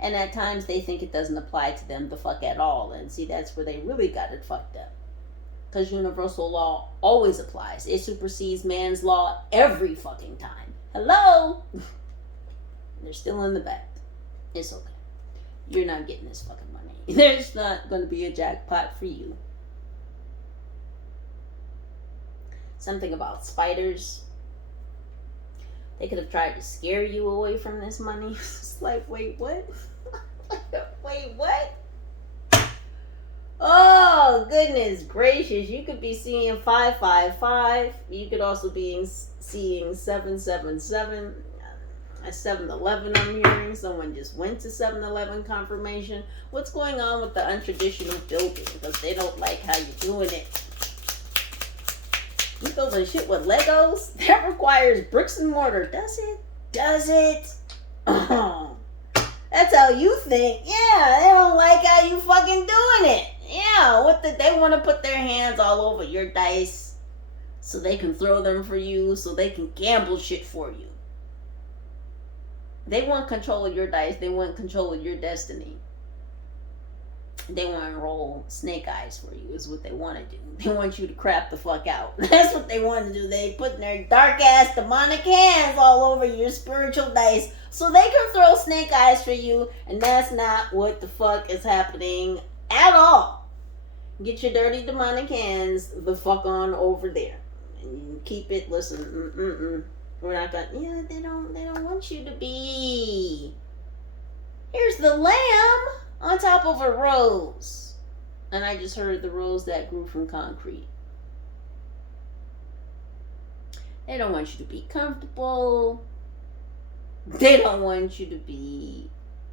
And at times they think it doesn't apply to them the fuck at all. And see, that's where they really got it fucked up. Because universal law always applies. It supersedes man's law every fucking time. Hello? They're still in the back. It's okay. You're not getting this fucking money. There's not going to be a jackpot for you. Something about spiders. They could have tried to scare you away from this money. It's like, wait, what? Wait, what? Oh, goodness gracious. You could be seeing 555. You could also be seeing 777. A 7-Eleven I'm hearing. Someone just went to 7-Eleven confirmation. What's going on with the untraditional building? Because they don't like how you're doing it. You building shit with Legos? That requires bricks and mortar. Does it? Does it? Oh, that's how you think. Yeah, they don't like how you fucking doing it. Yeah, they want to put their hands all over your dice so they can throw them for you, so they can gamble shit for you. They want control of your dice. They want control of your destiny. They want to roll snake eyes for you is what they want to do. They want you to crap the fuck out. That's what they want to do. They put their dark ass demonic hands all over your spiritual dice so they can throw snake eyes for you, and that's not what the fuck is happening at all. Get your dirty demonic hands the fuck on over there. And keep it, listen, we're not gonna, yeah, they don't want you to be. Here's the lamb on top of a rose. And I just heard the rose that grew from concrete. They don't want you to be comfortable. They don't want you to be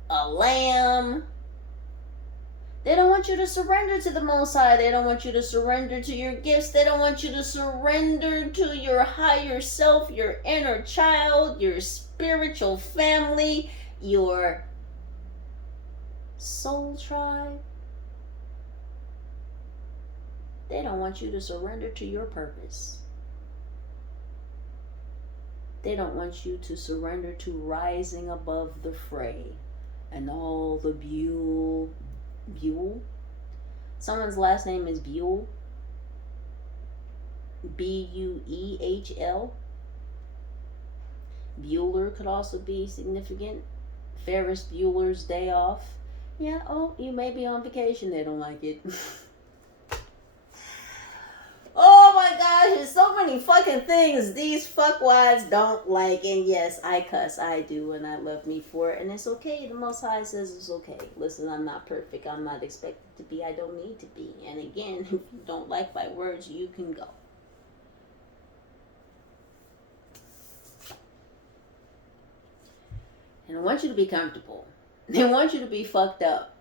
a lamb. They don't want you to surrender to the Most High. They don't want you to surrender to your gifts. They don't want you to surrender to your higher self, your inner child, your spiritual family, your soul tribe. They don't want you to surrender to your purpose. They don't want you to surrender to rising above the fray and all the Buell. Someone's last name is Buell. B-U-E-H-L. Bueller could also be significant. Ferris Bueller's Day Off. Yeah, oh, you may be on vacation. They don't like it. Oh my gosh, there's so many fucking things these fuckwads don't like. And yes, I cuss, I do, and I love me for it. And it's okay. The Most High says it's okay. Listen, I'm not perfect. I'm not expected to be. I don't need to be. And again, if you don't like my words, you can go. And I want you to be comfortable. They want you to be fucked up.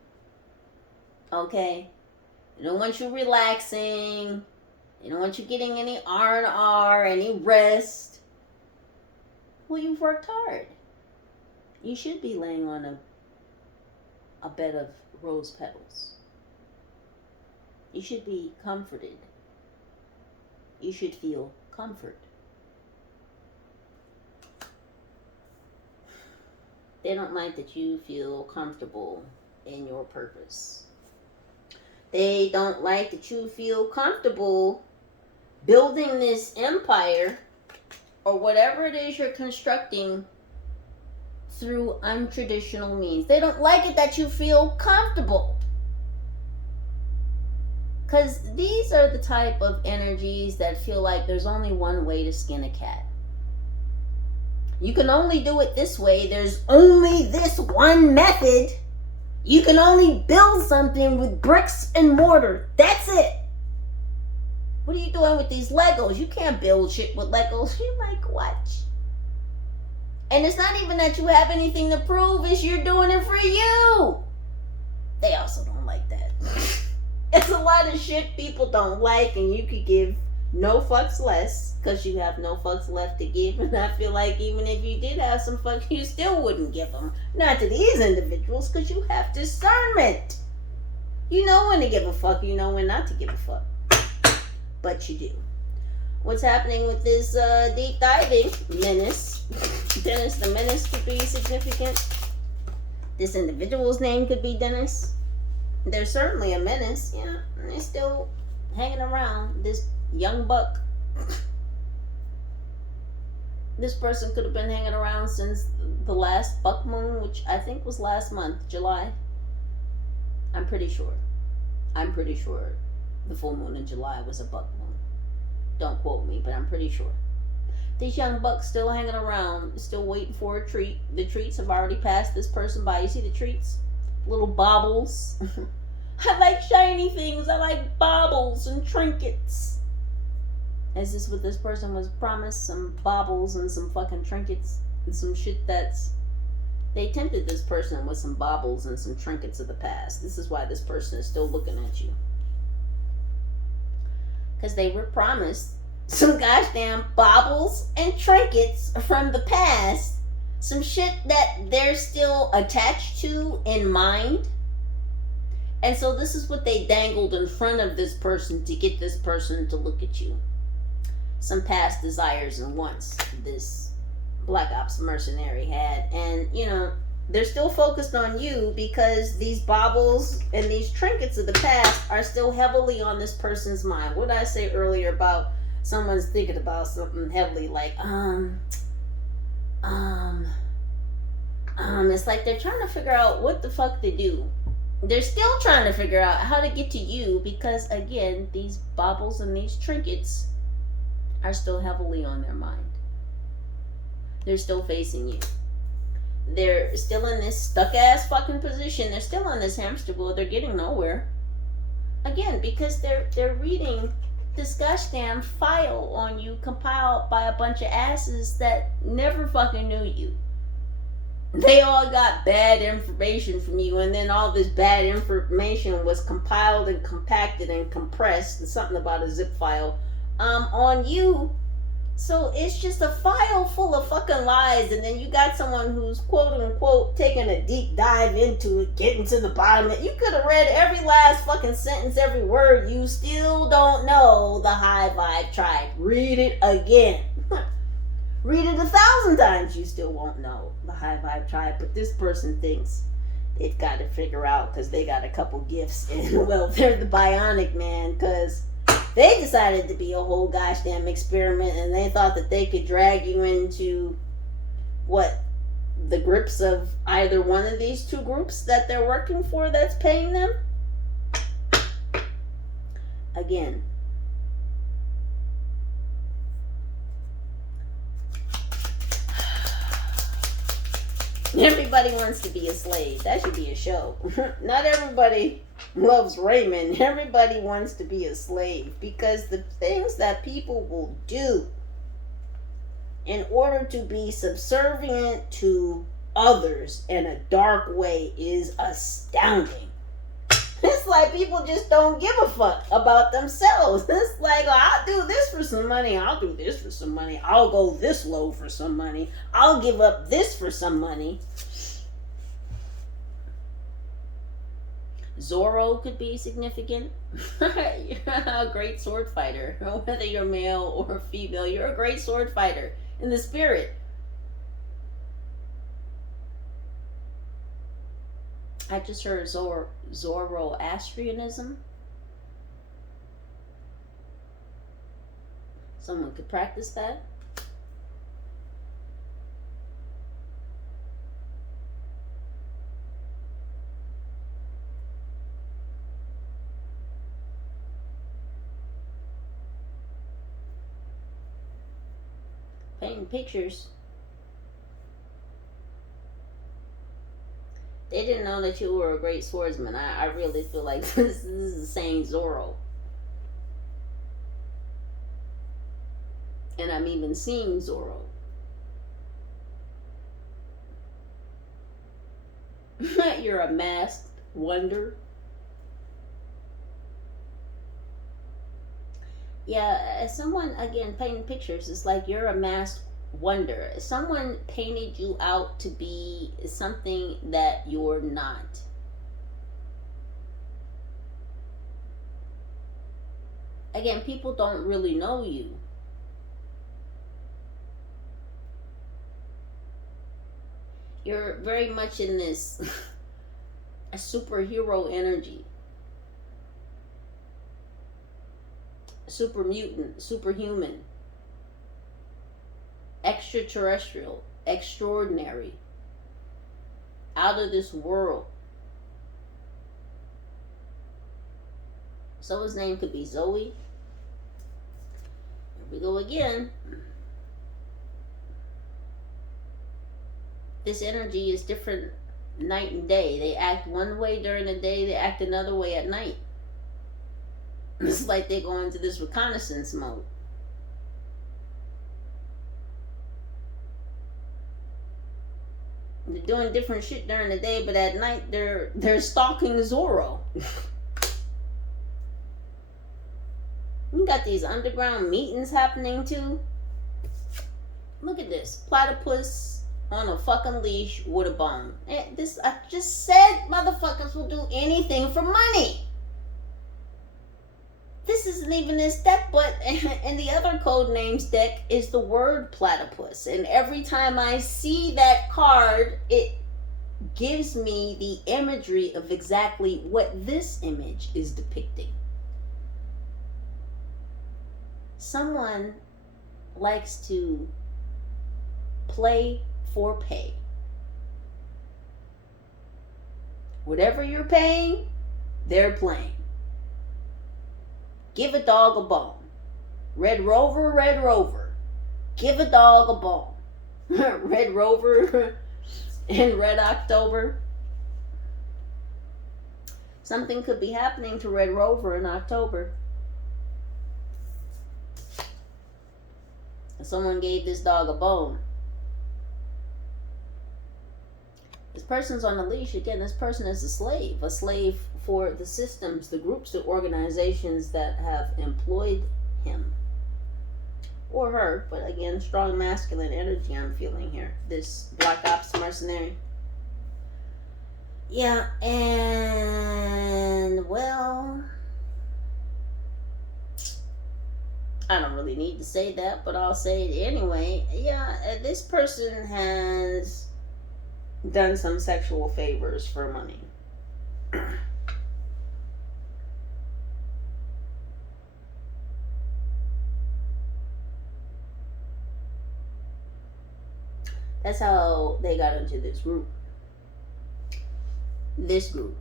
Okay? They don't want you relaxing. They don't want you getting any R&R, any rest. Well, you've worked hard. You should be laying on a bed of rose petals. You should be comforted. You should feel comfort. They don't like that you feel comfortable in your purpose. They don't like that you feel comfortable building this empire or whatever it is you're constructing through untraditional means. They don't like it that you feel comfortable. Because these are the type of energies that feel like there's only one way to skin a cat. You can only do it this way. There's only this one method. You can only build something with bricks and mortar. That's it. What are you doing with these Legos? You can't build shit with Legos. You're like, watch. And it's not even that you have anything to prove. It's you're doing it for you. They also don't like that. It's a lot of shit people don't like, and you could give no fucks less because you have no fucks left to give. And I feel like even if you did have some fucks, you still wouldn't give them. Not to these individuals, because you have discernment. You know when to give a fuck. You know when not to give a fuck. But you do. What's happening with this deep diving menace? Dennis the Menace could be significant. This individual's name could be Dennis. There's certainly a menace. Yeah, and they're still hanging around. This young buck. This person could have been hanging around since the last buck moon, which I think was last month, July. I'm pretty sure the full moon in July was a buck moon. Don't quote me, but I'm pretty sure. These young bucks still hanging around, still waiting for a treat. The treats have already passed this person by. You see the treats? Little baubles. I like shiny things. I like baubles and trinkets. Is this what this person was promised? Some baubles and some fucking trinkets and some shit that's... They tempted this person with some baubles and some trinkets of the past. This is why this person is still looking at you. Because they were promised some goddamn baubles and trinkets from the past. Some shit that they're still attached to in mind. And so this is what they dangled in front of this person to get this person to look at you. Some past desires and wants. This Black Ops Mercenary had. And, you know, they're still focused on you because these baubles and these trinkets of the past are still heavily on this person's mind. What did I say earlier about someone's thinking about something heavily, like, it's like they're trying to figure out what the fuck to do. They're still trying to figure out how to get to you because, again, these baubles and these trinkets are still heavily on their mind. They're still facing you. They're still in this stuck ass fucking position. They're still on this hamster wheel. They're getting nowhere. Again, because they're reading this gosh damn file on you compiled by a bunch of asses that never fucking knew you. They all got bad information from you, and then all this bad information was compiled and compacted and compressed, and something about a zip file, on you. So it's just a file full of fucking lies, and then you got someone who's quote unquote taking a deep dive into it, getting to the bottom of it. You could have read every last fucking sentence, every word. You still don't know the high vibe tribe. Read it again. Read it 1,000 times, you still won't know the high vibe tribe. But this person thinks they've got to figure out because they got a couple gifts, and well, they're the Bionic man because they decided to be a whole gosh damn experiment, and they thought that they could drag you into what, the grips of either one of these two groups that they're working for that's paying them. Again, everybody wants to be a slave. That should be a show. Not everybody loves Raymond. Everybody wants to be a slave because the things that people will do in order to be subservient to others in a dark way is astounding. It's like people just don't give a fuck about themselves. It's like, oh, I'll do this for some money. I'll do this for some money. I'll go this low for some money. I'll give up this for some money. Zorro could be significant. You're a great sword fighter. Whether you're male or female, you're a great sword fighter in the spirit. I just heard Zoroastrianism. Someone could practice that. Painting pictures. They didn't know that you were a great swordsman. I really feel like this is the same Zorro. And I'm even seeing Zorro. You're a masked wonder. Yeah, someone, again, painting pictures, it's like you're a masked wonder. Someone painted you out to be something that you're not. Again, people don't really know you. You're very much in this a superhero energy. Super mutant, superhuman, extraterrestrial, extraordinary, out of this world. So his name could be Zoe. Here we go again. This energy is different night and day. They act one way during the day, they act another way at night. It's like they go into this reconnaissance mode. They're doing different shit during the day, but at night they're stalking Zorro. You got these underground meetings happening too. Look at this. Platypus on a fucking leash with a bone. This, I just said motherfuckers will do anything for money. this isn't even this deck, but in the other code names deck is the word platypus. And every time I see that card, it gives me the imagery of exactly what this image is depicting. Someone likes to play for pay. Whatever you're paying, they're playing. Give a dog a bone. Red Rover, Red Rover. Give a dog a bone. Red Rover in Red October. Something could be happening to Red Rover in October. Someone gave this dog a bone. This person's on a leash. Again, this person is a slave for the systems, the groups, the organizations that have employed him or her. But again, strong masculine energy I'm feeling here. This Black Ops mercenary. Yeah, and well, I don't really need to say that, but I'll say it anyway. Yeah, this person has done some sexual favors for money. That's how they got into this group. This group.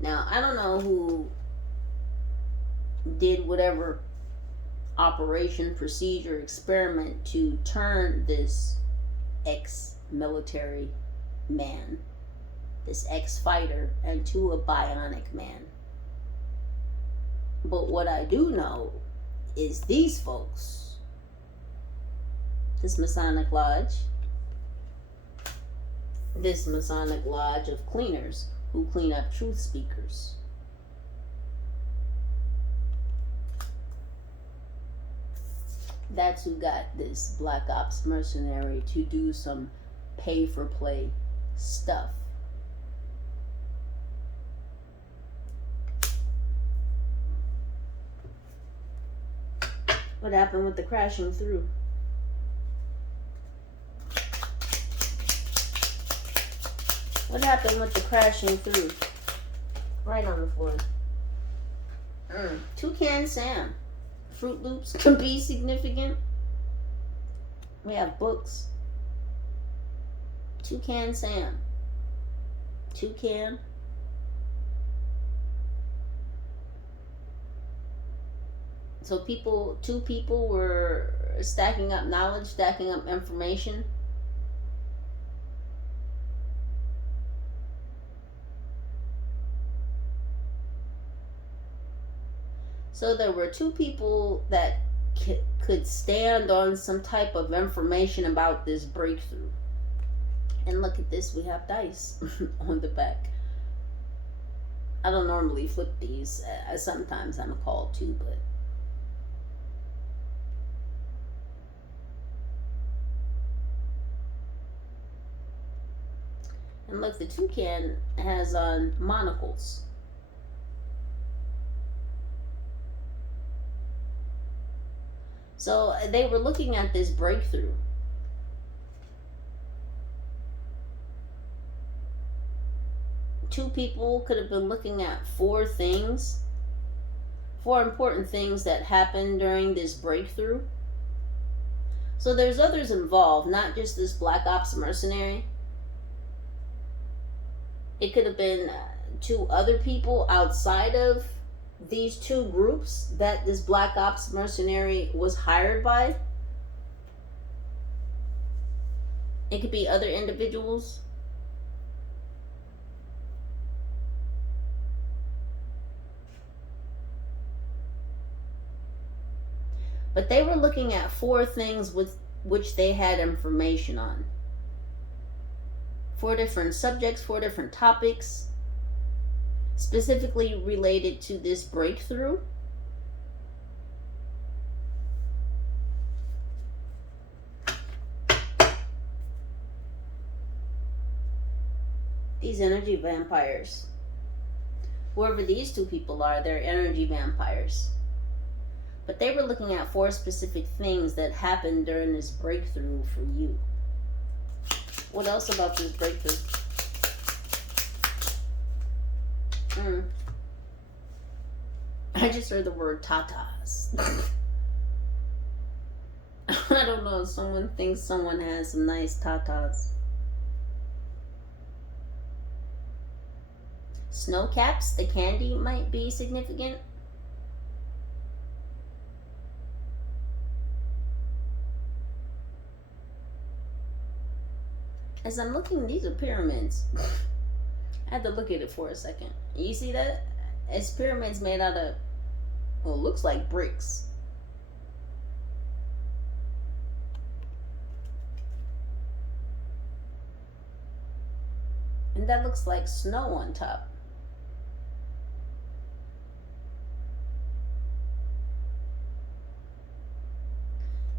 Now, I don't know who did whatever operation, procedure, experiment to turn this ex-military man, this ex-fighter, into a bionic man. But what I do know is these folks, this Masonic Lodge of cleaners who clean up truth speakers, that's who got this Black Ops mercenary to do some pay for play stuff. What happened with the crashing through? What happened with the crashing through? Right on the floor. Toucan Sam. Fruit Loops can be significant. We have books. Toucan Sam. Toucan. So two people were stacking up knowledge, stacking up information. So there were two people that could stand on some type of information about this breakthrough. And look at this, we have dice on the back. I don't normally flip these. Sometimes I'm called to, but and look, the toucan has on monocles. So they were looking at this breakthrough. Two people could have been looking at four important things that happened during this breakthrough. So there's others involved, not just this Black Ops mercenary. It could have been two other people outside of these two groups that this Black Ops mercenary was hired by. It could be other individuals. But they were looking at four things with which they had information on. 4 different subjects, 4 different topics, specifically related to this breakthrough. These energy vampires. Whoever these two people are, they're energy vampires. But they were looking at 4 specific things that happened during this breakthrough for you. What else about this breakthrough? I just heard the word tatas. I don't know. Someone thinks someone has some nice tatas. Snow caps, the candy might be significant. As I'm looking, these are pyramids. I had to look at it for a second. You see that? It's pyramids made out of, well, it looks like bricks. And that looks like snow on top.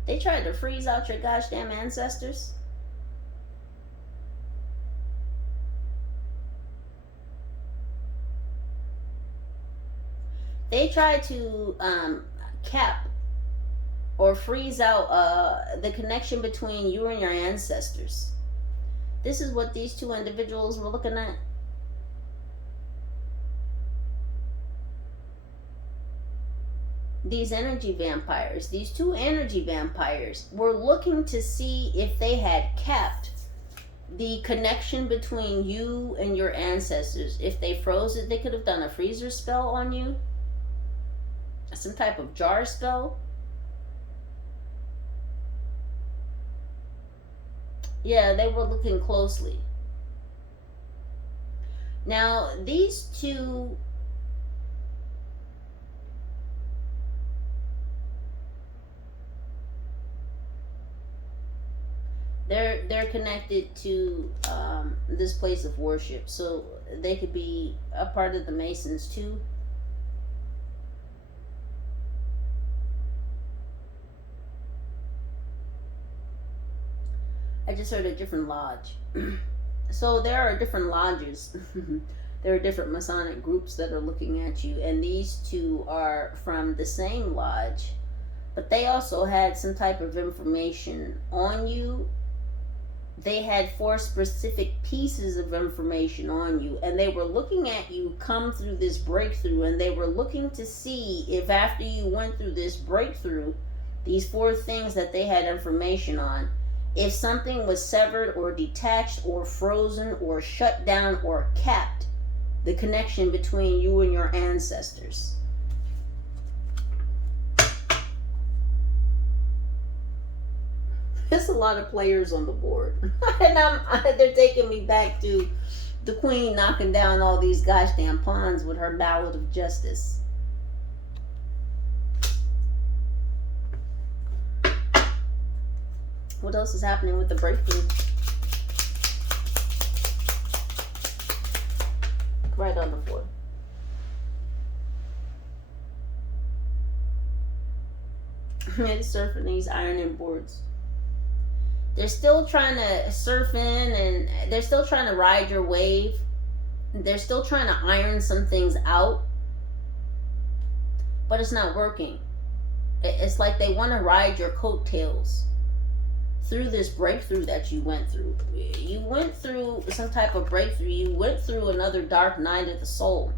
They tried to freeze out your gosh damn ancestors. They tried to cap or freeze out the connection between you and your ancestors. This is what these 2 individuals were looking at. These energy vampires, these 2 energy vampires were looking to see if they had capped the connection between you and your ancestors. If they froze it, they could have done a freezer spell on you. Some type of jar spell. Yeah, they were looking closely. Now, these 2 they're connected to this place of worship, so they could be a part of the Masons too. I just heard a different lodge. So there are different lodges. There are different Masonic groups that are looking at you, and these 2 are from the same lodge, but they also had some type of information on you. They had 4 specific pieces of information on you, and they were looking at you come through this breakthrough, and they were looking to see if after you went through this breakthrough, these 4 things that they had information on, if something was severed or detached or frozen or shut down or capped the connection between you and your ancestors. There's a lot of players on the board. And they're taking me back to the queen knocking down all these gosh damn pawns with her ballad of justice. What else is happening with the breakthrough? Right on the floor. They're surfing these ironing boards. They're still trying to surf in, and they're still trying to ride your wave. They're still trying to iron some things out, but it's not working. It's like they want to ride your coattails through this breakthrough that you went through. You went through some type of breakthrough. You went through another dark night of the soul.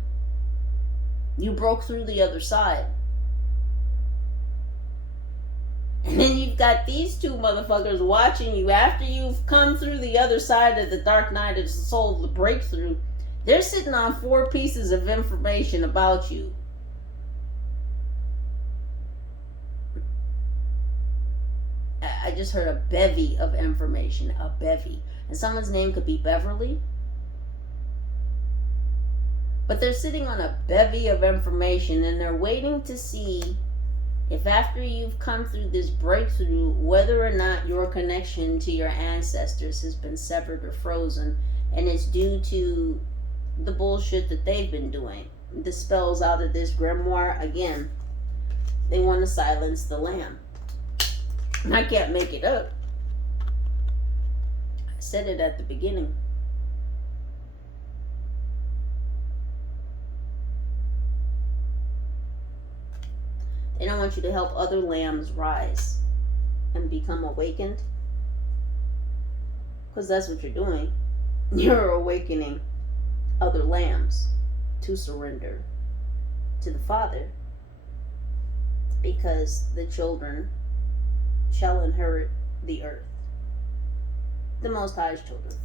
You broke through the other side. And then you've got these 2 motherfuckers watching you after you've come through the other side of the dark night of the soul, the breakthrough. They're sitting on 4 pieces of information about you. I just heard a bevy of information. A bevy. And someone's name could be Beverly. But they're sitting on a bevy of information, and they're waiting to see if after you've come through this breakthrough, whether or not your connection to your ancestors has been severed or frozen, and it's due to the bullshit that they've been doing. The spells out of this grimoire, again, they want to silence the lamb. I can't make it up. I said it at the beginning. They don't want you to help other lambs rise and become awakened. Because that's what you're doing. You're awakening other lambs to surrender to the Father. Because the children shall inherit the earth. The Most High's children.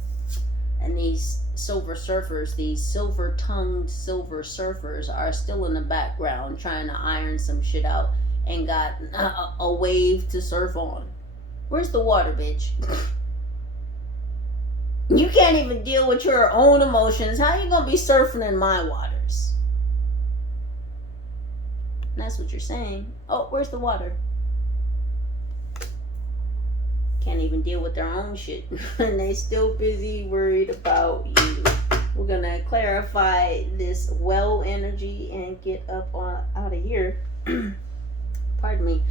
And these silver surfers, these silver-tongued silver surfers are still in the background trying to iron some shit out and got a wave to surf on. Where's the water, bitch? You can't even deal with your own emotions. How you gonna be surfing in my waters? And that's what you're saying. Oh, where's the water? Can't even deal with their own shit. And they still busy worried about you. We're gonna clarify this well energy and get up out of here. Pardon me.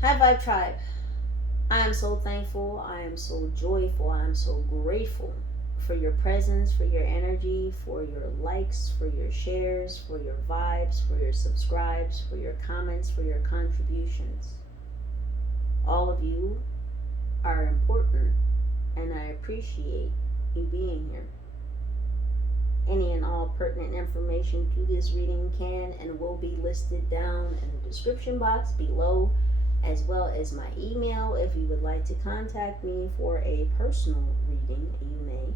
High Vibe Tribe. I am so thankful. I am so joyful. I am so grateful for your presence, for your energy, for your likes, for your shares, for your vibes, for your subscribes, for your comments, for your contributions. All of you are important, and I appreciate you being here. Any and all pertinent information to this reading can and will be listed down in the description box below, as well as my email. If you would like to contact me for a personal reading, you may.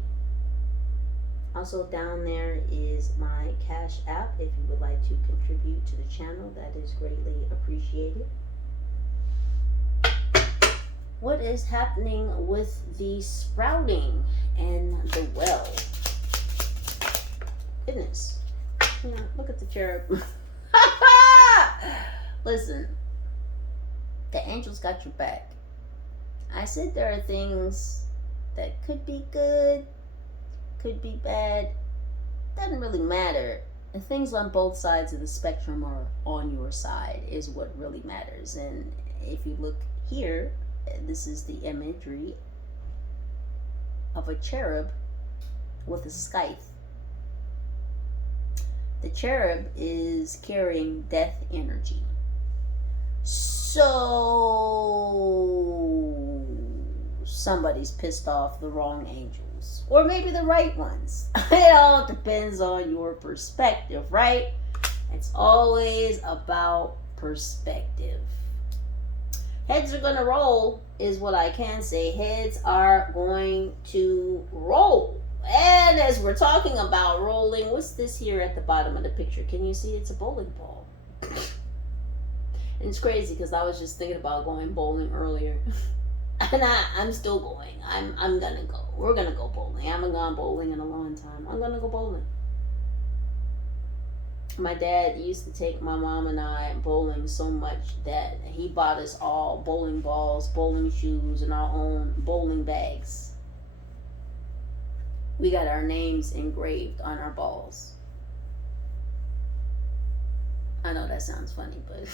Also down there is my CASHAPP. If you would like to contribute to the channel, that is greatly appreciated. What is happening with the sprouting and the well? Goodness. You know, look at the cherub. Listen, the angels got your back. I said there are things that could be good, could be bad. Doesn't really matter. The things on both sides of the spectrum are on your side is what really matters. And if you look here, this is the imagery of a cherub with a scythe. The cherub is carrying death energy. So somebody's pissed off the wrong angels, or maybe the right ones. It all depends on your perspective, right? It's always about perspective. Heads are gonna roll is what I can say. Heads are going to roll. And as we're talking about rolling, what's this here at the bottom of the picture? Can you see? It's a bowling ball. And it's crazy because I was just thinking about going bowling earlier. And I'm still going. I'm gonna go. We're gonna go bowling. I haven't gone bowling in a long time. I'm gonna go bowling. My dad used to take my mom and I bowling so much that he bought us all bowling balls, bowling shoes, and our own bowling bags. We got our names engraved on our balls. I know that sounds funny, but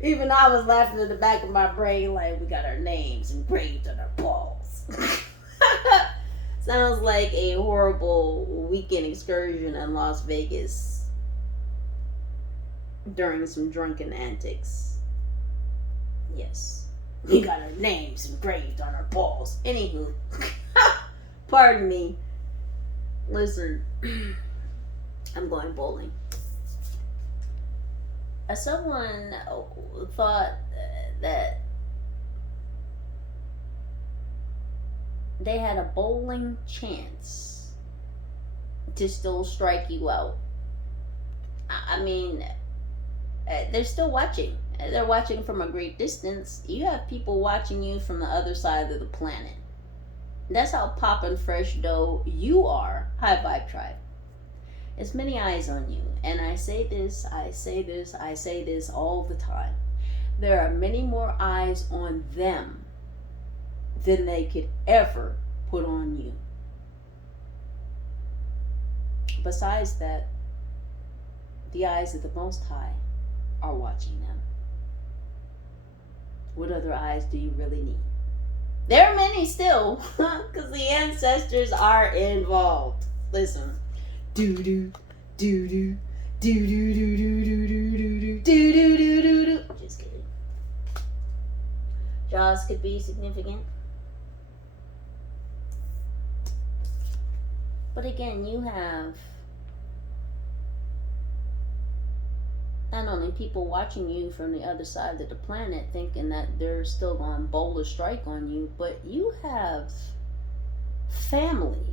even I was laughing in the back of my brain like we got our names engraved on our balls. Sounds like a horrible weekend excursion in Las Vegas during some drunken antics. Yes. We got our names engraved on our balls. Anywho. Pardon me. Listen. I'm going bowling. Someone thought that they had a bowling chance to still strike you out. I mean, they're still watching. They're watching from a great distance. You have people watching you from the other side of the planet. That's how poppin' fresh dough you are, High Vibe Tribe. There's many eyes on you. And I say this all the time. There are many more eyes on them than they could ever put on you. Besides that, the eyes of the Most High are watching them. What other eyes do you really need? There are many still, because the ancestors are involved. Listen. Doo-doo, doo-doo, Do do do do do do do do do do do do do. Just kidding. Jaws could be significant. But again, you have not only people watching you from the other side of the planet thinking that they're still going to bowl a strike on you, but you have family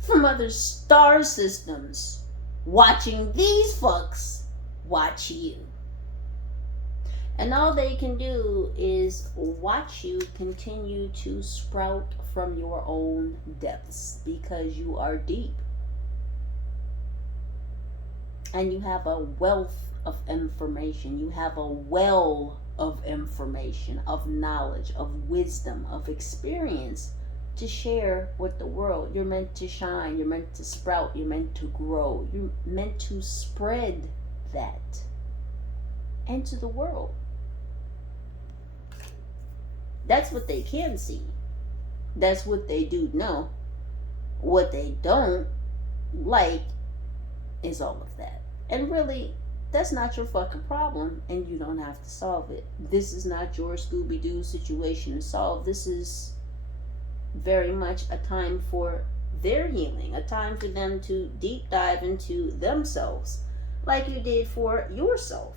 from other star systems watching these fucks watch you. And all they can do is watch you continue to sprout from your own depths because you are deep. And you have a wealth of information. You have a well of information, of knowledge, of wisdom, of experience to share with the world. You're meant to shine. You're meant to sprout. You're meant to grow. You're meant to spread that into the world. That's what they can see. That's what they do know. What they don't like is all of that. And really, that's not your fucking problem, and you don't have to solve it. This is not your Scooby-Doo situation to solve. This is very much a time for their healing, a time for them to deep dive into themselves, like you did for yourself.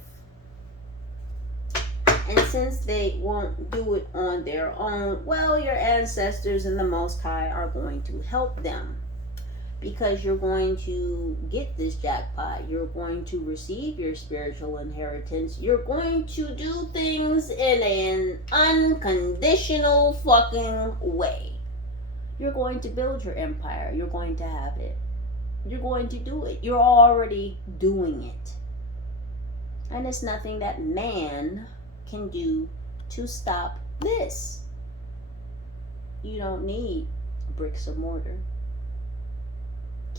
And since they won't do it on their own, well, your ancestors and the Most High are going to help them. Because you're going to get this jackpot. You're going to receive your spiritual inheritance. You're going to do things in an unconditional fucking way. You're going to build your empire. You're going to have it. You're going to do it. You're already doing it. And it's nothing that man can do to stop this. You don't need bricks or mortar.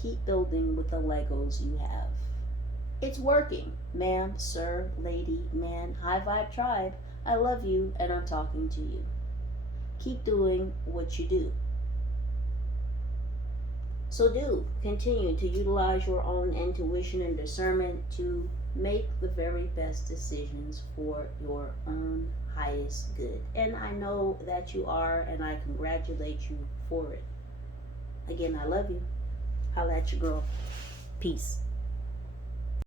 Keep building with the Legos you have. It's working. Ma'am, sir, lady, man, high vibe tribe. I love you and I'm talking to you. Keep doing what you do. So continue to utilize your own intuition and discernment to make the very best decisions for your own highest good. And I know that you are, and I congratulate you for it. Again, I love you. Holla at your girl. Peace.